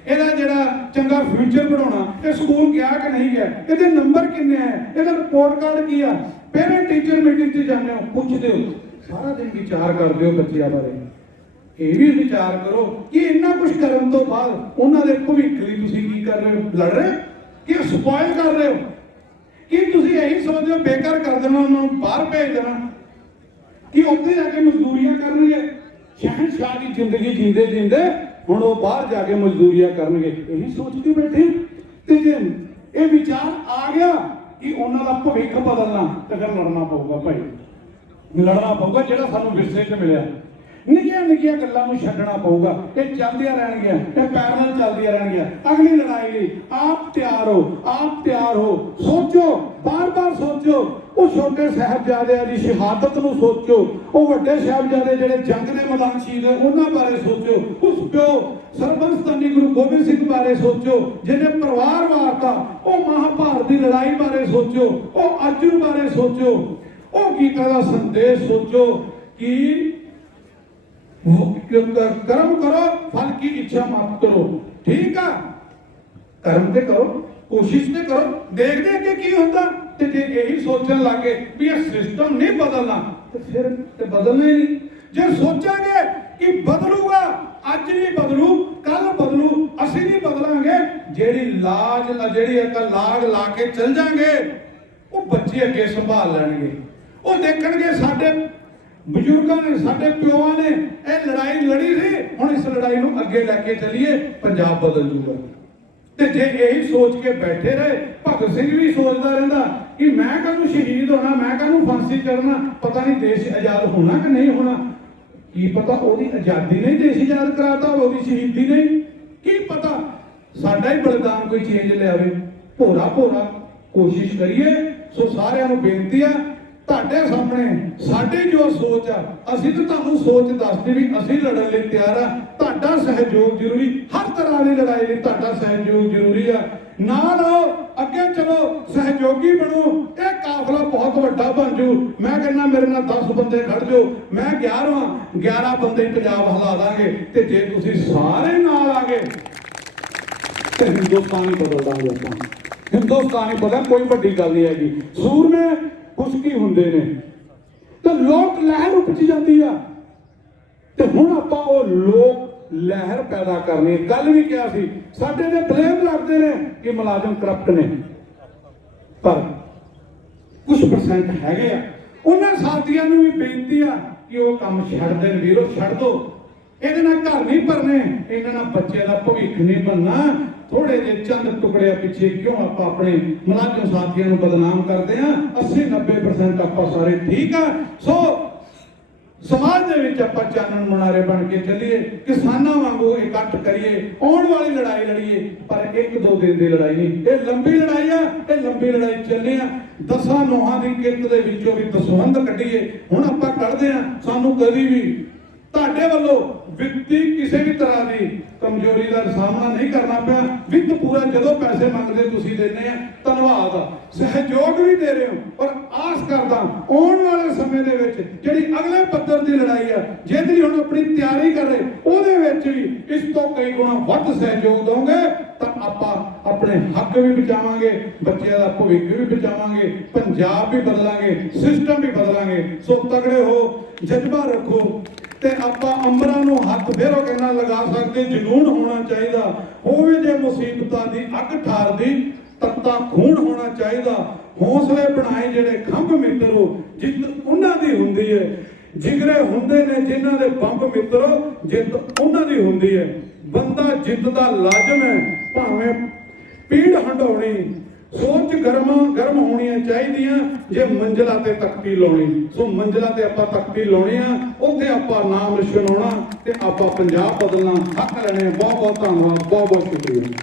ਇਹਦਾ ਜਿਹੜਾ ਚੰਗਾ ਫਿਊਚਰ ਬਣਾਉਣਾ, ਇਹ ਸਕੂਲ ਗਿਆ ਕਿ ਨਹੀਂ ਗਿਆ, ਇਹਦੇ ਨੰਬਰ ਕਿੰਨੇ ਆ, ਇਹਦਾ ਰਿਪੋਰਟ ਕਾਰਡ ਕੀ ਆ। ਪੇਰੈਂਟ ਟੀਚਰ ਮੀਟਿੰਗ 'ਚ ਜਾਂਦੇ ਹੋ, ਪੁੱਛਦੇ ਹੋ, ਸਾਰਾ ਦਿਨ ਵਿਚਾਰ ਕਰਦੇ ਹੋ ਬੱਚਿਆਂ ਬਾਰੇ। ਇਹ ਵੀ ਵਿਚਾਰ ਕਰੋ ਕਿ ਇੰਨਾ ਕੁਝ ਕਰਨ ਤੋਂ ਬਾਅਦ ਉਹਨਾਂ ਦੇ ਭਵਿੱਖ ਲਈ ਤੁਸੀਂ ਕੀ ਕਰ ਰਹੇ ਹੋ? ਲੜ ਰਹੇ ਹੋ ਕਿ ਸਪੋਇਲ ਕਰ ਰਹੇ ਹੋ? ਕੀ ਤੁਸੀਂ ਇਹੀ ਸੋਚਦੇ ਹੋ ਬੇਕਾਰ ਕਰ ਦੇਣਾ, ਉਹਨਾਂ ਨੂੰ ਬਾਹਰ ਭੇਜ ਦੇਣਾ, ਕਿ ਉੱਥੇ ਜਾ ਕੇ ਮਜ਼ਦੂਰੀਆਂ ਕਰਨਗੇ? ਸ਼ਹਿਨਸ਼ਾਹ ਦੀ ਜ਼ਿੰਦਗੀ ਜੀਂਦੇ ਜੀਂਦੇ ਹੁਣ ਉਹ ਬਾਹਰ ਜਾ ਕੇ ਮਜ਼ਦੂਰੀਆਂ ਕਰਨਗੇ, ਇਹੀ ਸੋਚ ਕੇ ਬੈਠੇ। ਤੇ ਜੇ ਇਹ ਵਿਚਾਰ ਆ ਗਿਆ ਕਿ ਉਹਨਾਂ ਦਾ ਭਵਿੱਖ ਬਦਲਣਾ, ਤਾਂ ਫਿਰ ਲੜਨਾ ਪਊਗਾ ਭਾਈ, ਲੜਨਾ ਪਊਗਾ ਜਿਹੜਾ ਸਾਨੂੰ ਵਿਰਸੇ 'ਚ ਮਿਲਿਆ। ਨਿੱਕੀਆਂ ਨਿੱਕੀਆਂ ਗੱਲਾਂ ਨੂੰ ਛੱਡਣਾ ਪਊਗਾ। ਇਹ ਚੱਲਦੀਆਂ ਰਹਿਣਗੀਆਂ, ਇਹ ਪੈਰਲਲ ਚੱਲਦੀਆਂ ਰਹਿਣਗੀਆਂ। ਅਗਲੀ ਲੜਾਈ ਲਈ ਆਪ ਤਿਆਰ ਹੋ, ਆਪ ਤਿਆਰ ਹੋ। ਸੋਚੋ, ਬਾਰ-ਬਾਰ ਸੋਚੋ। ਉਹ ਛੋਟੇ ਸਾਹਿਬਜ਼ਾਦਿਆਂ ਦੀ ਸ਼ਹਾਦਤ ਨੂੰ ਸੋਚੋ, ਉਹ ਵੱਡੇ ਸਾਹਿਬਜ਼ਾਦੇ ਜਿਹੜੇ ਜੰਗ ਦੇ ਮੈਦਾਨ ਸ਼ਹੀਦ ਹੋਏ ਉਹਨਾਂ ਬਾਰੇ ਸੋਚੋ। ਉਸ ਪਿਓ ਸਰਬੰਸ ਧੰਨੀ ਗੁਰੂ ਗੋਬਿੰਦ ਸਿੰਘ ਬਾਰੇ ਸੋਚੋ ਜਿਹਨੇ ਪਰਿਵਾਰ ਵਾਰਤਾ। ਉਹ ਮਹਾਭਾਰਤ ਦੀ ਲੜਾਈ ਬਾਰੇ ਸੋਚੋ, ਉਹ ਅਰਜੁਨ ਬਾਰੇ ਸੋਚੋ, ਉਹ ਗੀਤਾ ਦਾ ਸੰਦੇਸ਼ ਸੋਚੋ ਕਿ कर्म करो फल की इच्छा मत करो। ठीक है, कर्म ते करो, कोशिश ते करो, देखते कि की होता। ते जे यही सोचने लगे भी ये सिस्टम नहीं बदलना, तो फिर ते बदलना ही नहीं। जे सोचेंगे कि बदलूगा, अज नहीं बदलू, कल बदलू, असि नहीं बदलांगे, जेड़ी लाज जेड़ी एक लाग ला के चल जाएंगे, वो बच्चे अगे संभाल लेंगे। वो देखणगे साडे ਬਜ਼ੁਰਗਾਂ ਨੇ, ਸਾਡੇ ਪਿਓਾਂ ਨੇ ਇਹ ਲੜਾਈ ਲੜੀ ਸੀ, ਹੁਣ ਇਸ ਲੜਾਈ ਨੂੰ ਅੱਗੇ ਲੈ ਕੇ ਚੱਲੀਏ, ਪੰਜਾਬ ਬਦਲ ਜੂਗਾ। ਤੇ ਜੇ ਇਹੀ ਸੋਚ ਕੇ ਬੈਠੇ ਰਹੇ, ਭਗਤ ਸਿੰਘ ਵੀ ਸੋਚਦਾ ਰਹਿੰਦਾ ਕਿ ਮੈਂ ਕਾਹਨੂੰ ਸ਼ਹੀਦ ਹੋਣਾ, ਮੈਂ ਕਾਹਨੂੰ ਫਾਂਸੀ ਚੜਨਾ, ਪਤਾ ਨਹੀਂ ਦੇਸ਼ ਆਜ਼ਾਦ ਹੋਣਾ ਕਿ ਨਹੀਂ ਹੋਣਾ। ਕੀ ਪਤਾ ਉਹਦੀ ਆਜ਼ਾਦੀ ਨਹੀਂ ਦੇਸ਼ ਆਜ਼ਾਦ ਕਰਾਤਾ, ਉਹਦੀ ਸ਼ਹੀਦੀ ਨਹੀਂ, ਕੀ ਪਤਾ ਸਾਡਾ ਹੀ ਬਲਿਦਾਨ ਕੋਈ ਚੇਂਜ ਲਿਆਵੇ। ਭੋਰਾ ਭੋਰਾ ਕੋਸ਼ਿਸ਼ ਕਰੀਏ। ਸੋ ਸਾਰਿਆਂ ਨੂੰ ਬੇਨਤੀ ਆ, ਤੁਹਾਡੇ ਸਾਹਮਣੇ ਸਾਡੀ ਜੋ ਸੋਚ ਆ, ਅਸੀਂ ਤਾਂ ਤੁਹਾਨੂੰ ਸੋਚ ਦੱਸਦੇ ਵੀ ਅਸੀਂ ਲੜਨ ਲਈ ਤਿਆਰ ਆ। ਤੁਹਾਡਾ ਸਹਿਯੋਗ ਜ਼ਰੂਰੀ, ਹਰ ਤਰ੍ਹਾਂ ਦੀ ਲੜਾਈ ਲਈ ਤੁਹਾਡਾ ਸਹਿਯੋਗ ਜ਼ਰੂਰੀ ਆ। ਨਾਲ ਆਓ, ਅੱਗੇ ਚਲੋ, ਸਹਿਯੋਗੀ ਬਣੋ। ਇਹ ਕਾਫਲਾ ਬਹੁਤ ਵੱਡਾ ਬਣ ਜੂ। ਮੈਂ ਕਹਿੰਦਾ ਮੇਰੇ ਨਾਲ 10 ਬੰਦੇ ਖੜ ਜਾਓ, ਮੈਂ 11 ਬੰਦੇ ਪੰਜਾਬ ਹਿਲਾ ਦਾਂਗੇ। ਤੇ ਜੇ ਤੁਸੀਂ ਸਾਰੇ ਨਾਲ ਆ ਗਏ ਤੇ ਹਿੰਦੁਸਤਾਨ ਹੀ ਬਦਲ ਦਾਂਗੇ ਆਪਾਂ। ਹਿੰਦੁਸਤਾਨ ਹੀ ਬਦਲ, ਕੋਈ ਵੱਡੀ ਗੱਲ ਨਹੀਂ ਹੈਗੀ। ਸੂਰਮੇ ਖੁਸ਼ਕੀ ਹੁੰਦੇ ਨੇ ਤੇ ਲੋਕ ਲਹਿਰ ਉਪਜ ਜਾਂਦੀ ਆ। ਤੇ ਹੁਣ ਆਪਾਂ ਉਹ ਲੋਕ ਲਹਿਰ ਪੈਦਾ ਕਰਨੀ। ਕੱਲ ਵੀ ਕਿਹਾ ਸੀ, ਸਾਡੇ ਤੇ ਬਲੇਮ ਲੱਗਦੇ ਨੇ ਕਿ ਮੁਲਾਜ਼ਮ ਕਰਪਟ ਨੇ, ਪਰ ਕੁਝ ਪਰਸੈਂਟ ਹੈਗੇ ਆ। ਉਹਨਾਂ ਸਾਥੀਆਂ ਨੂੰ ਵੀ ਬੇਨਤੀ ਆ ਕਿ ਉਹ ਕੰਮ ਛੱਡ ਦੇਣ। ਵੀਰੋ ਛੱਡ ਦੋ, ਇਹਦੇ ਨਾਲ ਘਰ ਨਹੀਂ ਭਰਨੇ, ਇਹਨਾਂ ਨਾਲ ਬੱਚੇ ਦਾ ਭਵਿੱਖ ਨਹੀਂ ਬਣਨਾ। ਥੋੜੇ ਜਿਹੇ ਚੰਦ ਟੁਕੜਿਆਂ ਪਿੱਛੇ ਕਿਉਂ ਆਪਾਂ ਆਪਣੇ ਮੁਲਾਜ਼ਮ ਸਾਥੀਆਂ ਨੂੰ ਬਦਨਾਮ ਕਰਦੇ ਆ? 80-90% ਆਪਾਂ ਸਾਰੇ ਠੀਕ ਆ। ਸੋ ਸਮਾਜ ਦੇ ਵਿੱਚ ਆਪਾਂ ਚਾਨਣ ਮੁਨਾਰੇ ਬਣ ਕੇ ਚੱਲੀਏ, ਕਿਸਾਨਾਂ ਵਾਂਗੂ ਇਕੱਠ ਕਰੀਏ, ਆਉਣ ਵਾਲੀ ਲੜਾਈ ਲੜੀਏ। ਪਰ 1-2 ਦਿਨ ਦੀ ਲੜਾਈ ਨਹੀਂ, ਇਹ ਲੰਬੀ ਲੜਾਈ ਆ। ਇਹ ਲੰਬੀ ਲੜਾਈ ਚੱਲਣੀ ਆ। 10 ਨੋਹਾਂ ਦੀ ਕਿਰਤ ਦੇ ਵਿੱਚੋਂ ਵੀ ਦਸਵੰਧ ਕੱਢੀਏ। ਹੁਣ ਆਪਾਂ ਕੱਢਦੇ ਆ, ਸਾਨੂੰ ਕਦੀ ਵੀ ਤੁਹਾਡੇ ਵੱਲੋਂ ਵਿੱਤੀ ਕਿਸੇ ਵੀ ਤਰ੍ਹਾਂ ਦੀ ਕਮਜ਼ੋਰੀ ਦਾ ਸਾਹਮਣਾ ਨਹੀਂ ਕਰਨਾ ਪਿਆ। ਵਿੱਤ ਪੂਰਾ ਜਦੋਂ ਪੈਸੇ ਮੰਗਦੇ ਤੁਸੀਂ ਦਿੰਦੇ ਆ, ਧੰਨਵਾਦ ਆ। ਸਹਿਯੋਗ ਵੀ ਦੇ ਰਹੇ ਹੋ, ਪਰ ਆਸ ਕਰਦਾ ਆਉਣ ਵਾਲੇ ਸਮੇਂ ਦੇ ਵਿੱਚ ਜਿਹੜੀ ਅਗਲੇ ਪੱਧਰ ਦੀ ਲੜਾਈ ਆ, ਜਿਹਦੀ ਹੁਣ ਆਪਣੀ ਤਿਆਰੀ ਕਰ ਰਹੇ, ਉਹਦੇ ਵਿੱਚ ਵੀ ਇਸ ਤੋਂ ਕਈ ਗੁਣਾ ਵੱਧ ਸਹਿਯੋਗ ਦੋਗੇ ਤਾਂ ਆਪਾਂ ਆਪਣੇ ਹੱਕ ਵੀ ਬਚਾਵਾਂਗੇ, ਬੱਚਿਆਂ ਦਾ ਭਵਿੱਖ ਵੀ ਬਚਾਵਾਂਗੇ, ਪੰਜਾਬ ਵੀ ਬਦਲਾਂਗੇ, ਸਿਸਟਮ ਵੀ ਬਦਲਾਂਗੇ। ਸੋ ਤਗੜੇ ਹੋ, ਜਜ਼ਬਾ ਰੱਖੋ। ਤੇ ਆਪਾਂ ਅੰਬਰਾਂ ਨੂੰ ਹੱਥ ਫੇਰੋ ਕੇ ਨਾਲ ਲਗਾ ਸਕਦੇ। ਜਨੂਨ ਹੋਣਾ ਚਾਹੀਦਾ, ਹੋਵੇ ਜੇ ਮੁਸੀਬਤਾਂ ਦੀ ਅੱਗ ਠਾਰਦੀ, ਤੱਤਾ ਖੂਨ ਹੋਣਾ ਚਾਹੀਦਾ। ਹੌਸਲੇ ਬਣਾਏ ਜਿਹੜੇ ਖੰਭ ਮਿੱਤਰੋ, ਜਿੱਤ ਉਹਨਾਂ ਦੀ ਹੁੰਦੀ ਹੈ। ਜਿਗਰੇ ਹੁੰਦੇ ਨੇ ਜਿਨ੍ਹਾਂ ਦੇ ਬੰਬ ਮਿੱਤਰੋ, ਜਿੱਤ ਉਹਨਾਂ ਦੀ ਹੁੰਦੀ ਹੈ। ਬੰਦਾ ਜਿੱਤ ਦਾ ਲਾਜ਼ਮ ਹੈ, ਭਾਵੇਂ ਪੀੜ ਹੰਡਾਉਣੀ। ਸੋਚ ਗਰਮ ਹੋਣੀਆਂ ਚਾਹੀਦੀਆਂ ਜੇ ਮੰਜ਼ਿਲਾਂ ਤੇ ਤਖਤੀ ਲਾਉਣੀ। ਸੋ ਮੰਜ਼ਿਲਾਂ ਤੇ ਆਪਾਂ ਤਖਤੀ ਲਾਉਣੀ ਆ, ਉੱਥੇ ਆਪਾਂ ਨਾਮ ਰੋਸ਼ਨ ਹੋਣਾ ਤੇ ਆਪਾਂ ਪੰਜਾਬ ਬਦਲਣਾ, ਹੱਕ ਲੈਣੇ। ਬਹੁਤ ਬਹੁਤ ਧੰਨਵਾਦ, ਬਹੁਤ ਬਹੁਤ ਸ਼ੁਕਰੀਆ।